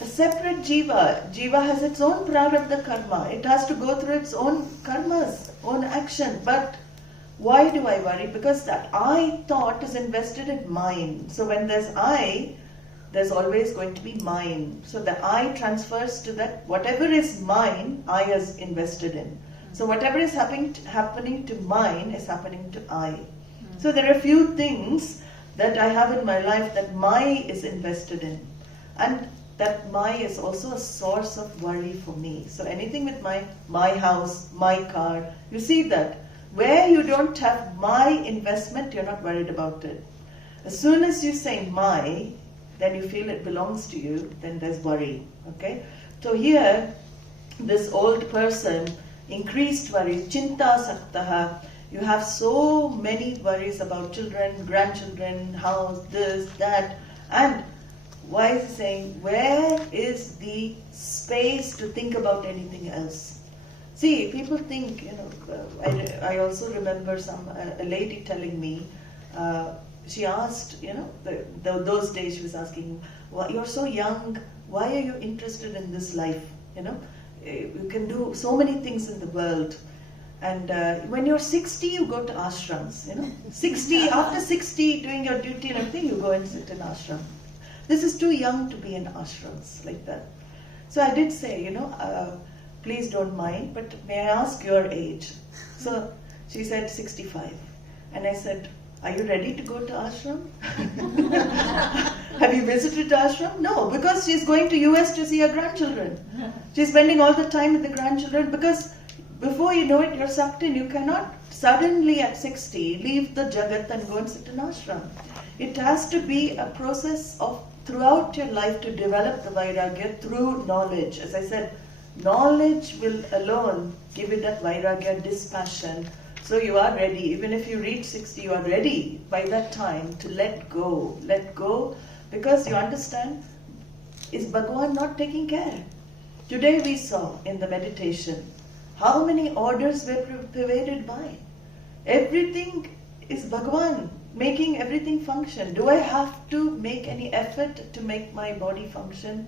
a separate jiva. Jiva has its own prarabdha karma. It has to go through its own karmas, own action. But why do I worry? Because that I thought is invested in mine. So when there's I, there's always going to be mine. So the I transfers to that, whatever is mine, I is invested in. So whatever is happening to mine is happening to I. So there are few things that I have in my life that my is invested in. And that my is also a source of worry for me. So anything with my house, my car, you see that. Where you don't have my investment, you're not worried about it. As soon as you say my, then you feel it belongs to you, then there's worry. Okay? So here, this old person, increased worries, chinta saktaha. You have so many worries about children, grandchildren, house, this, that. And why is he saying, where is the space to think about anything else? See, people think, I also remember a lady telling me, she asked, those days she was asking, well, you're so young, why are you interested in this life? You can do so many things in the world. And when you're 60, you go to ashrams, 60, after 60, doing your duty and everything, you go and sit in ashram. This is too young to be in ashrams, like that. So I did say, please don't mind, but may I ask your age? So she said 65. And I said, are you ready to go to ashram? Have you visited ashram? No, because she's going to US to see her grandchildren. She's spending all the time with the grandchildren because before you know it, you're sucked in. You cannot suddenly at 60 leave the jagat and go and sit in ashram. It has to be a process of throughout your life to develop the vairagya through knowledge. As I said, knowledge will alone give you that vairagya, dispassion. So you are ready. Even if you reach 60, you are ready by that time to let go. Let go because you understand, is Bhagavan not taking care? Today we saw in the meditation, how many orders were pervaded by? Everything is Bhagavan making everything function. Do I have to make any effort to make my body function?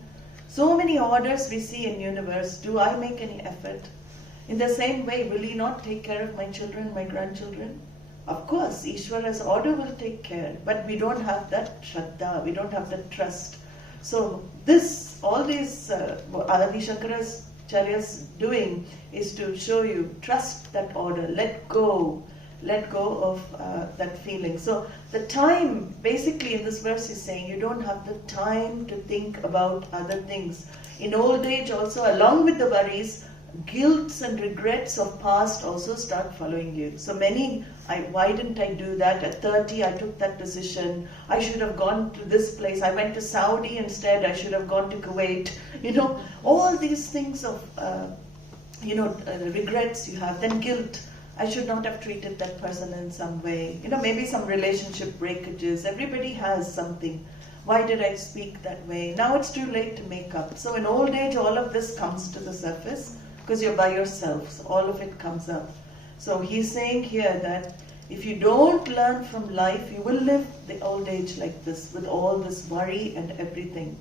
So many orders we see in universe. Do I make any effort? In the same way, will he not take care of my children, my grandchildren? Of course, Ishvara's order will take care, but we don't have that shraddha, we don't have that trust. So all these Adi Shankaracharya's doing is to show you, trust that order, let go of that feeling. So the time, basically in this verse is saying, you don't have the time to think about other things. In old age also, along with the worries, guilts and regrets of past also start following you. So many, why didn't I do that? At 30, I took that decision. I should have gone to this place. I went to Saudi instead. I should have gone to Kuwait. All these things of, regrets you have. Then guilt. I should not have treated that person in some way. Maybe some relationship breakages. Everybody has something. Why did I speak that way? Now it's too late to make up. So in old age, all of this comes to the surface because you're by yourself. So all of it comes up. So he's saying here that if you don't learn from life, you will live the old age like this with all this worry and everything.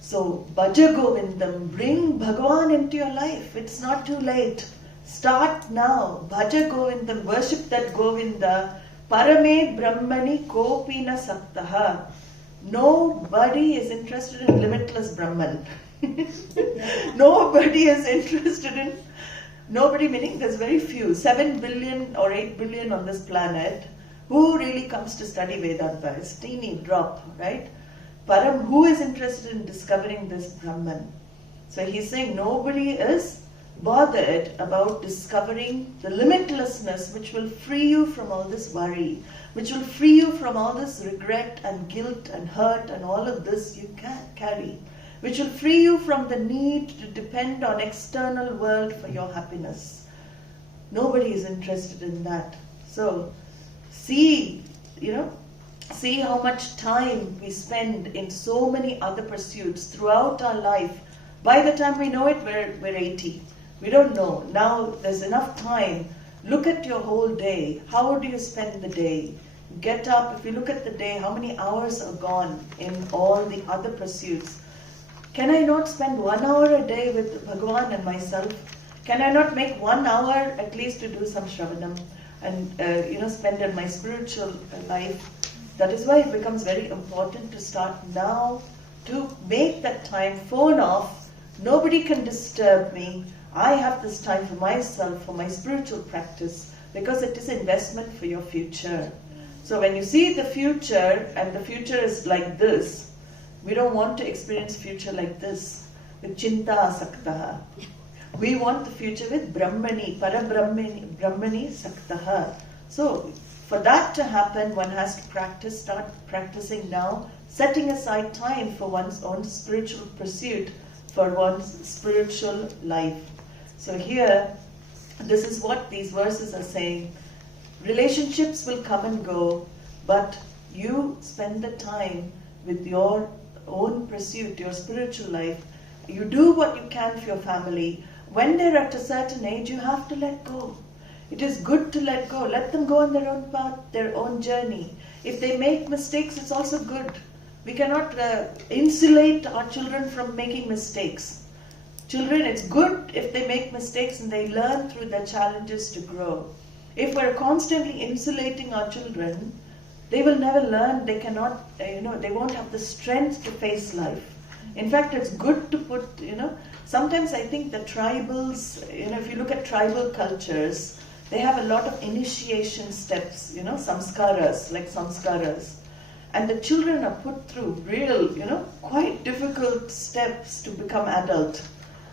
So Bhaja Govindam, bring Bhagavan into your life. It's not too late. Start now. Bhaja Govindam, worship that Govinda. Parame Brahmani Kopina Saktaha. Nobody is interested in limitless Brahman. Nobody is interested in, nobody meaning there's very few, 7 billion or 8 billion on this planet. Who really comes to study Vedanta? It's teeny drop, right? Param, who is interested in discovering this Brahman? So he's saying nobody is bothered about discovering the limitlessness which will free you from all this worry, which will free you from all this regret and guilt and hurt and all of this you can't carry, which will free you from the need to depend on external world for your happiness. Nobody is interested in that. So see how much time we spend in so many other pursuits throughout our life. By the time we know it, we're 80. We don't know. Now there's enough time. Look at your whole day. How do you spend the day? Get up. If you look at the day, how many hours are gone in all the other pursuits? Can I not spend 1 hour a day with Bhagavan and myself? Can I not make 1 hour at least to do some shravanam and spend in my spiritual life? That is why it becomes very important to start now to make that time. Phone off. Nobody can disturb me. I have this time for myself, for my spiritual practice, because it is investment for your future. So when you see the future, and the future is like this, we don't want to experience future like this, with chinta saktaha. We want the future with Brahmani, Brahmani saktaha. So for that to happen, one has to practice, start practicing now, setting aside time for one's own spiritual pursuit for one's spiritual life. So here, this is what these verses are saying. Relationships will come and go, but you spend the time with your own pursuit, your spiritual life. You do what you can for your family. When they're at a certain age, you have to let go. It is good to let go. Let them go on their own path, their own journey. If they make mistakes, it's also good. We cannot insulate our children from making mistakes. Children, it's good if they make mistakes and they learn through their challenges to grow. If we're constantly insulating our children, they will never learn. They cannot, they won't have the strength to face life. In fact, it's good to put, sometimes I think the tribals, if you look at tribal cultures, they have a lot of initiation steps, samskaras, like samskaras. And the children are put through real, quite difficult steps to become adult.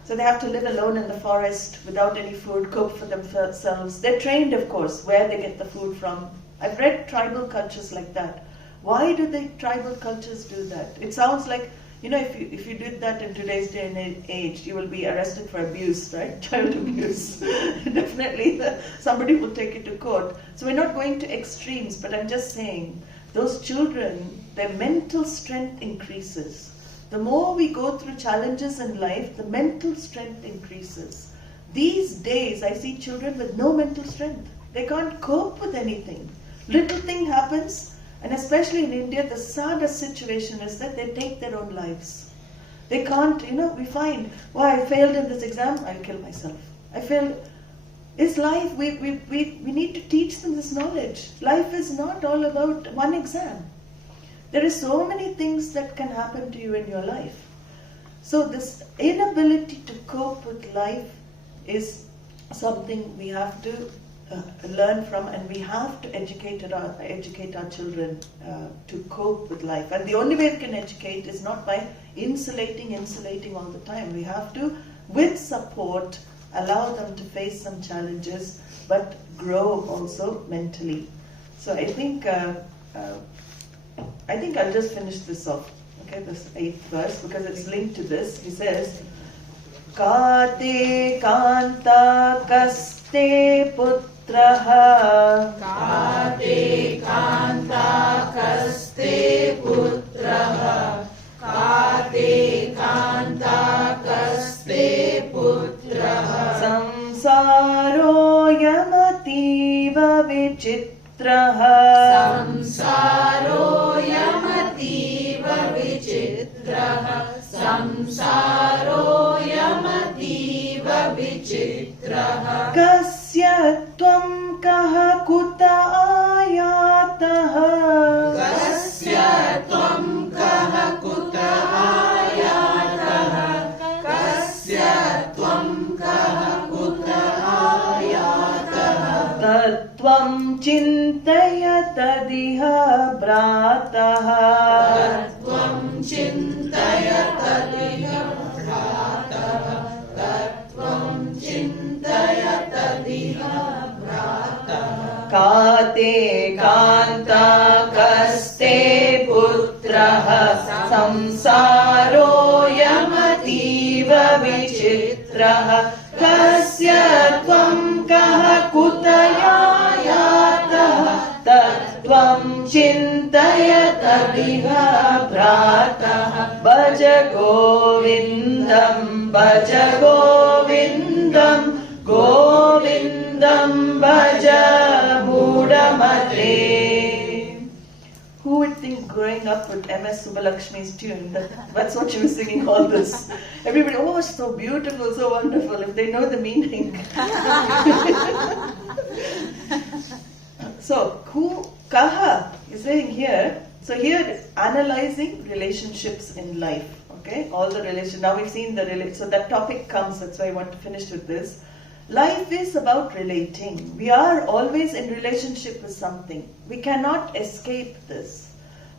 So they have to live alone in the forest without any food, cook for themselves. They're trained, of course, where they get the food from. I've read tribal cultures like that. Why do the tribal cultures do that? It sounds like, if you did that in today's day and age, you will be arrested for abuse, right? Child abuse. Definitely somebody will take you to court. So we're not going to extremes, but I'm just saying, those children, their mental strength increases. The more we go through challenges in life, the mental strength increases. These days, I see children with no mental strength. They can't cope with anything. Little thing happens, and especially in India, the saddest situation is that they take their own lives. They can't, we find, I failed in this exam, I'll kill myself. I failed. It's life. We need to teach them this knowledge. Life is not all about one exam. There are so many things that can happen to you in your life. So this inability to cope with life is something we have to learn from, and we have to educate our children to cope with life. And the only way we can educate is not by insulating all the time. We have to, with support, allow them to face some challenges, but grow also mentally. So I think I'll just finish this off. Okay, this 8th verse, because it's linked to this. He says, Kate kanta kaste putraha. Kate kanta kaste putraha. Kate kanta kaste putraha. Samsaro yamativa vichitraha. Samsaro yamativa vichitraha. Samsaro yamativa vichitraha. Kasya tvam kaha kuta ayataha. Kasya tvam kaha kuta ayataha. Kasya tvam kaha kuta ayataha. Tattvam chintaya tadiha brataha. Tattvam chintaya tadiha brataha. Tattvam chintaya tadiha brataha. Kate kanta kaste putraha. Samsaro yamativa vichitraha. Kasya tvam kaha kutaya yataha. Tattvam chintaya tadiha brataha. Bhaja Govindam, Bhaja Govindam, Govindam Bhaja Mudamate. Who would think growing up with M.S. Subbalakshmi's tune, that's what she was singing all this? Everybody, oh, it's so beautiful, so wonderful, if they know the meaning. So, kaha is saying here, so here analyzing relationships in life, okay? All the relations, now we've seen so that topic comes, that's why I want to finish with this. Life is about relating. We are always in relationship with something. We cannot escape this.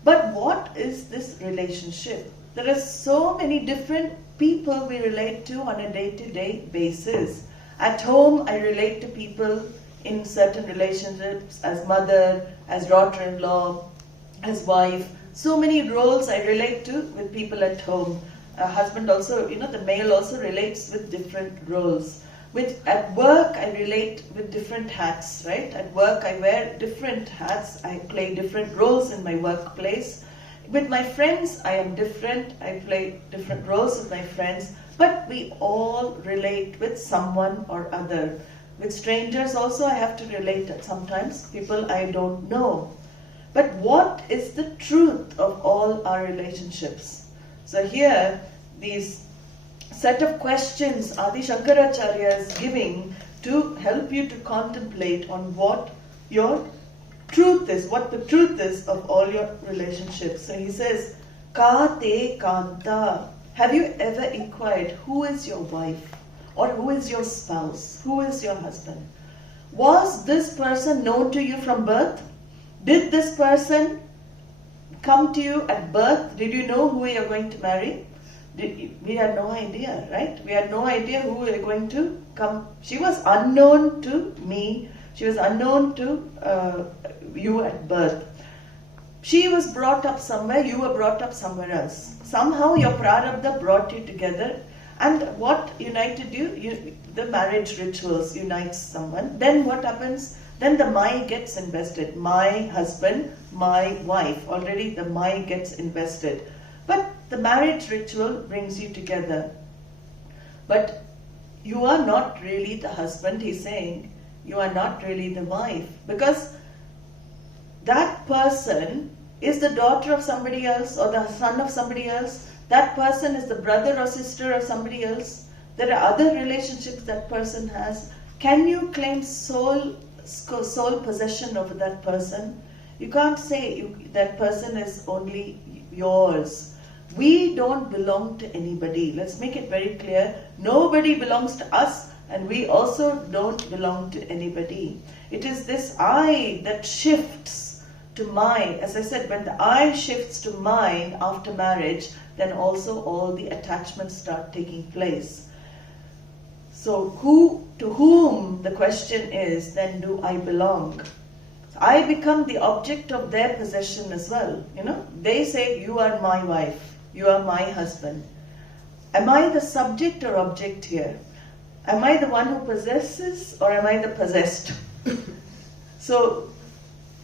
But what is this relationship? There are so many different people we relate to on a day-to-day basis. At home, I relate to people in certain relationships as mother, as daughter-in-law, as wife. So many roles I relate to with people at home. A husband also, the male also relates with different roles. At work, I relate with different hats, right? At work, I wear different hats. I play different roles in my workplace. With my friends, I am different. I play different roles with my friends. But we all relate with someone or other. With strangers also, I have to relate sometimes. People I don't know. But what is the truth of all our relationships? So here, these set of questions Adi Shankaracharya is giving to help you to contemplate on what your truth is, what the truth is of all your relationships. So he says, Ka te kanta. Have you ever inquired who is your wife? Or who is your spouse? Who is your husband? Was this person known to you from birth? Did this person come to you at birth? Did you know who you are going to marry? We had no idea, right? We had no idea who we were going to come. She was unknown to me. She was unknown to you at birth. She was brought up somewhere, you were brought up somewhere else. Somehow your prarabdha brought you together, and what united you? The marriage rituals unites someone. Then what happens? Then the my gets invested. My husband, my wife. Already the my gets invested. But the marriage ritual brings you together. But you are not really the husband, he's saying. You are not really the wife. Because that person is the daughter of somebody else or the son of somebody else. That person is the brother or sister of somebody else. There are other relationships that person has. Can you claim sole possession over that person? You can't say that person is only yours. We don't belong to anybody. Let's make it very clear. Nobody belongs to us, and we also don't belong to anybody. It is this I that shifts to mine. As I said, when the I shifts to mine after marriage, then also all the attachments start taking place. So to whom, the question is, then do I belong? I become the object of their possession as well. They say, you are my wife, you are my husband. Am I the subject or object here? Am I the one who possesses, or am I the possessed? So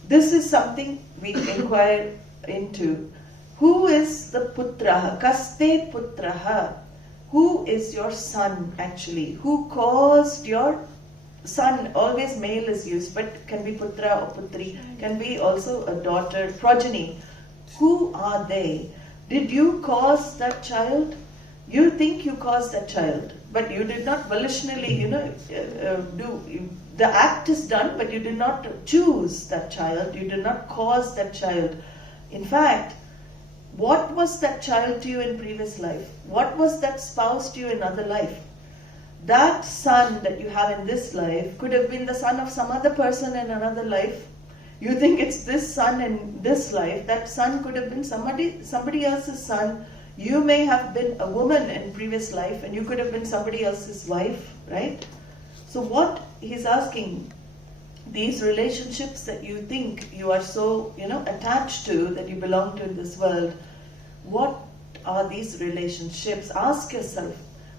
this is something we inquire into. Who is the putraha? Kaste putraha? Who is your son actually? Who caused your son? Always male is used, but can be putra or putri, can be also a daughter, progeny. Who are they? Did you cause that child? You think you caused that child, but you did not volitionally, do. The act is done, but you did not choose that child. You did not cause that child. In fact, what was that child to you in previous life? What was that spouse to you in another life? That son that you have in this life could have been the son of some other person in another life. You think it's this son in this life. That son could have been somebody else's son. You may have been a woman in previous life, and you could have been somebody else's wife, right? So what he's asking, these relationships that you think you are so, attached to, that you belong to in this world, what are these relationships? Ask yourself,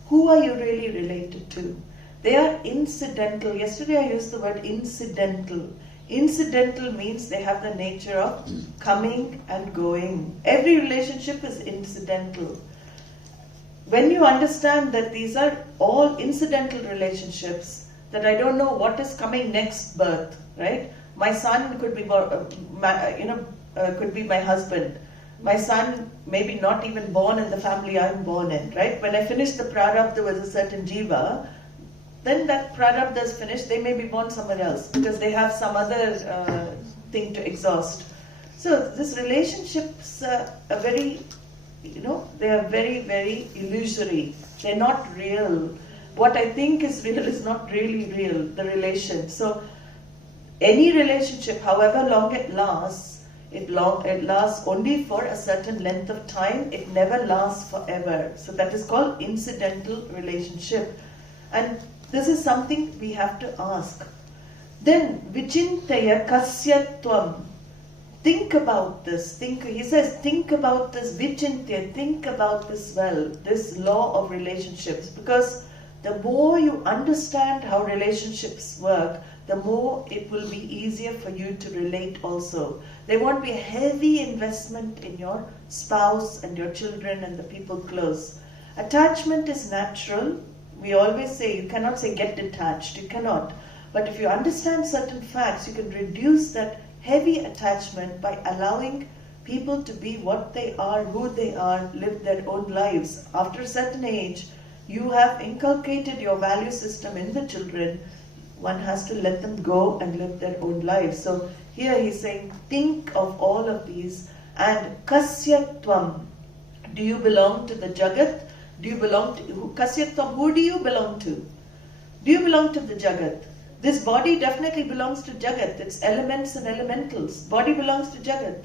who are you really related to? They are incidental. Yesterday I used the word incidental. Incidental means they have the nature of coming and going. Every relationship is incidental. When you understand that these are all incidental relationships, that I don't know what is coming next birth, right? My son could be, could be my husband. My son may be not even born in the family I'm born in, right? When I finish the prarabdha with a certain jiva, then that prarabdha is finished, they may be born somewhere else because they have some other thing to exhaust. So these relationships are very, they are very, very illusory. They're not real. What I think is real is not really real, the relation. So any relationship, however long it lasts, it lasts only for a certain length of time. It never lasts forever. So that is called incidental relationship. And this is something we have to ask. Then, vichintaya kasyatvam. think about this. He says, think about this, vichintya, think about this well, this law of relationships. Because the more you understand how relationships work, the more it will be easier for you to relate also. There won't be a heavy investment in your spouse and your children and the people close. Attachment is natural. We always say, you cannot say get detached, you cannot. But if you understand certain facts, you can reduce that heavy attachment by allowing people to be what they are, who they are, live their own lives. After a certain age, you have inculcated your value system in the children. One has to let them go and live their own lives. So here he's saying, think of all of these. And kasyatvam, do you belong to the jagat? Do you belong to kasyatvam? Who do you belong to? Do you belong to the jagat? This body definitely belongs to jagat. It's elements and elementals. Body belongs to jagat.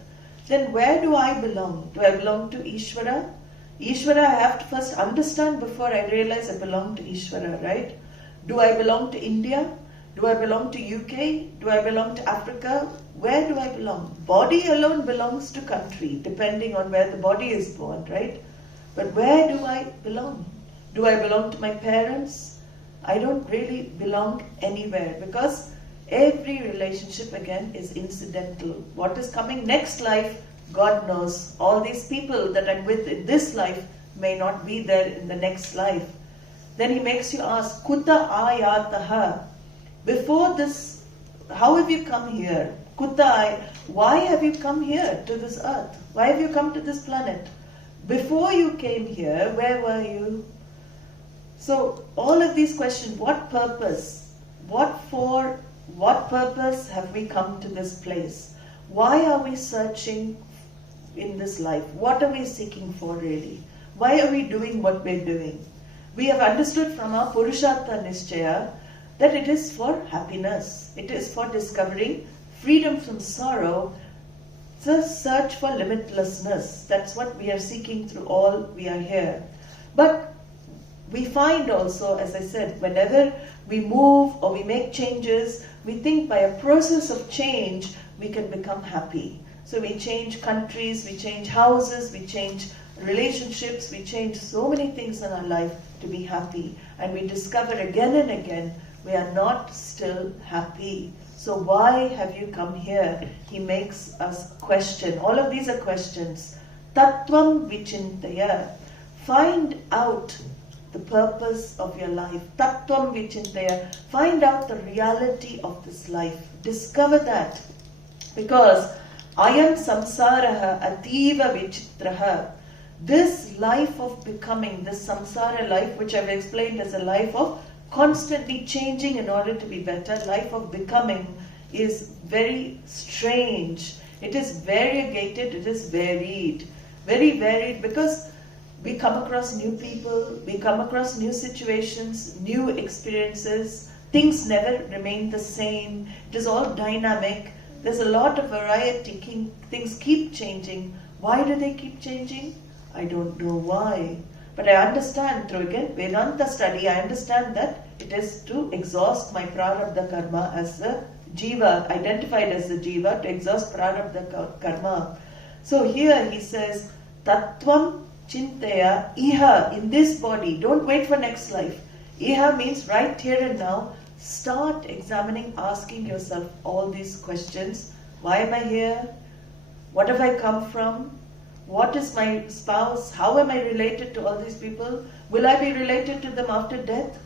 Then where do I belong? Do I belong to Ishvara? Ishvara I have to first understand before I realize I belong to Ishvara, right? Do I belong to India? Do I belong to UK? Do I belong to Africa? Where do I belong? Body alone belongs to country, depending on where the body is born, right? But where do I belong? Do I belong to my parents? I don't really belong anywhere, because every relationship again is incidental. What is coming next life, God knows. All these people that I'm with in this life may not be there in the next life. Then he makes you ask, Kuta ayataha. Before this, how have you come here? Why have you come here to this earth? Why have you come to this planet? Before you came here, where were you? So all of these questions, what purpose? What for? What purpose have we come to this place? Why are we searching in this life? What are we seeking for really? Why are we doing what we're doing? We have understood from our Purushartha Nischaya that it is for happiness. It is for discovering freedom from sorrow. It's a search for limitlessness. That's what we are seeking through all we are here. But we find also, as I said, whenever we move or we make changes, we think by a process of change, we can become happy. So we change countries, we change houses, we change relationships, we change so many things in our life to be happy. And we discover again and again, we are not still happy. So why have you come here? He makes us question. All of these are questions. Tattvam vichintaya. Find out the purpose of your life. Tattvam vichintaya. Find out the reality of this life. Discover that. Because ayam samsaraha ativa vichitraha. This life of becoming, this samsara life, which I've explained as a life of constantly changing in order to be better, life of becoming is very strange. It is variegated, it is varied. Very varied because we come across new people, we come across new situations, new experiences. Things never remain the same. It is all dynamic. There's a lot of variety. Things keep changing. Why do they keep changing? I don't know why. But I understand through again Vedanta study, I understand that it is to exhaust my prarabdha karma as a jiva, identified as a jiva, to exhaust prarabdha karma. So here he says, Tattvam chintaya iha, in this body. Don't wait for next life. Iha means right here and now. Start examining, asking yourself all these questions. Why am I here? What have I come from? What is my spouse? How am I related to all these people? Will I be related to them after death?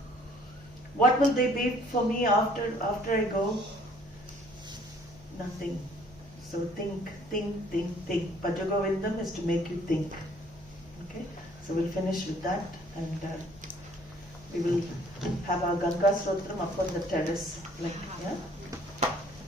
What will they be for me after I go? Nothing. So think. Bhaja Govindam is to make you think. Okay? So we'll finish with that and we will have our Ganga Stotram up on the terrace.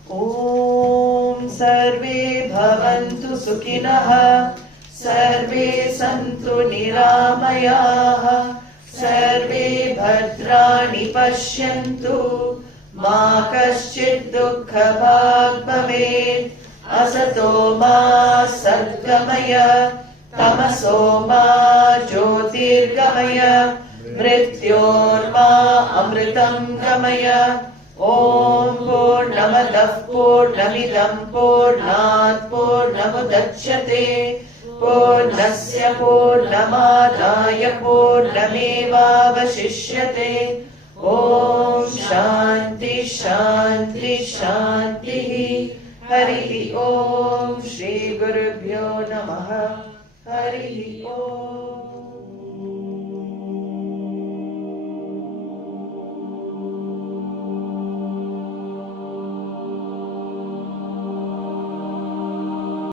Om Sarve Bhavantu Sukhinah Sarve Santu Niramayaha Sarve Bhadrani Pashyantu Ma Kaschid Dukkha Bhag Bhavet Asato Ma Sadgamaya Tamaso Ma Jyotirgamaya Mrityorma Amritam Gamaya Om Purnamadah Purnamidam Purnat Purnamudachyate Purnasya Purnamadaya Purnamevavashishyate. Om Shanti Shanti Shanti. Hari Om. Shri Gurubhyo Namaha. Hari Om.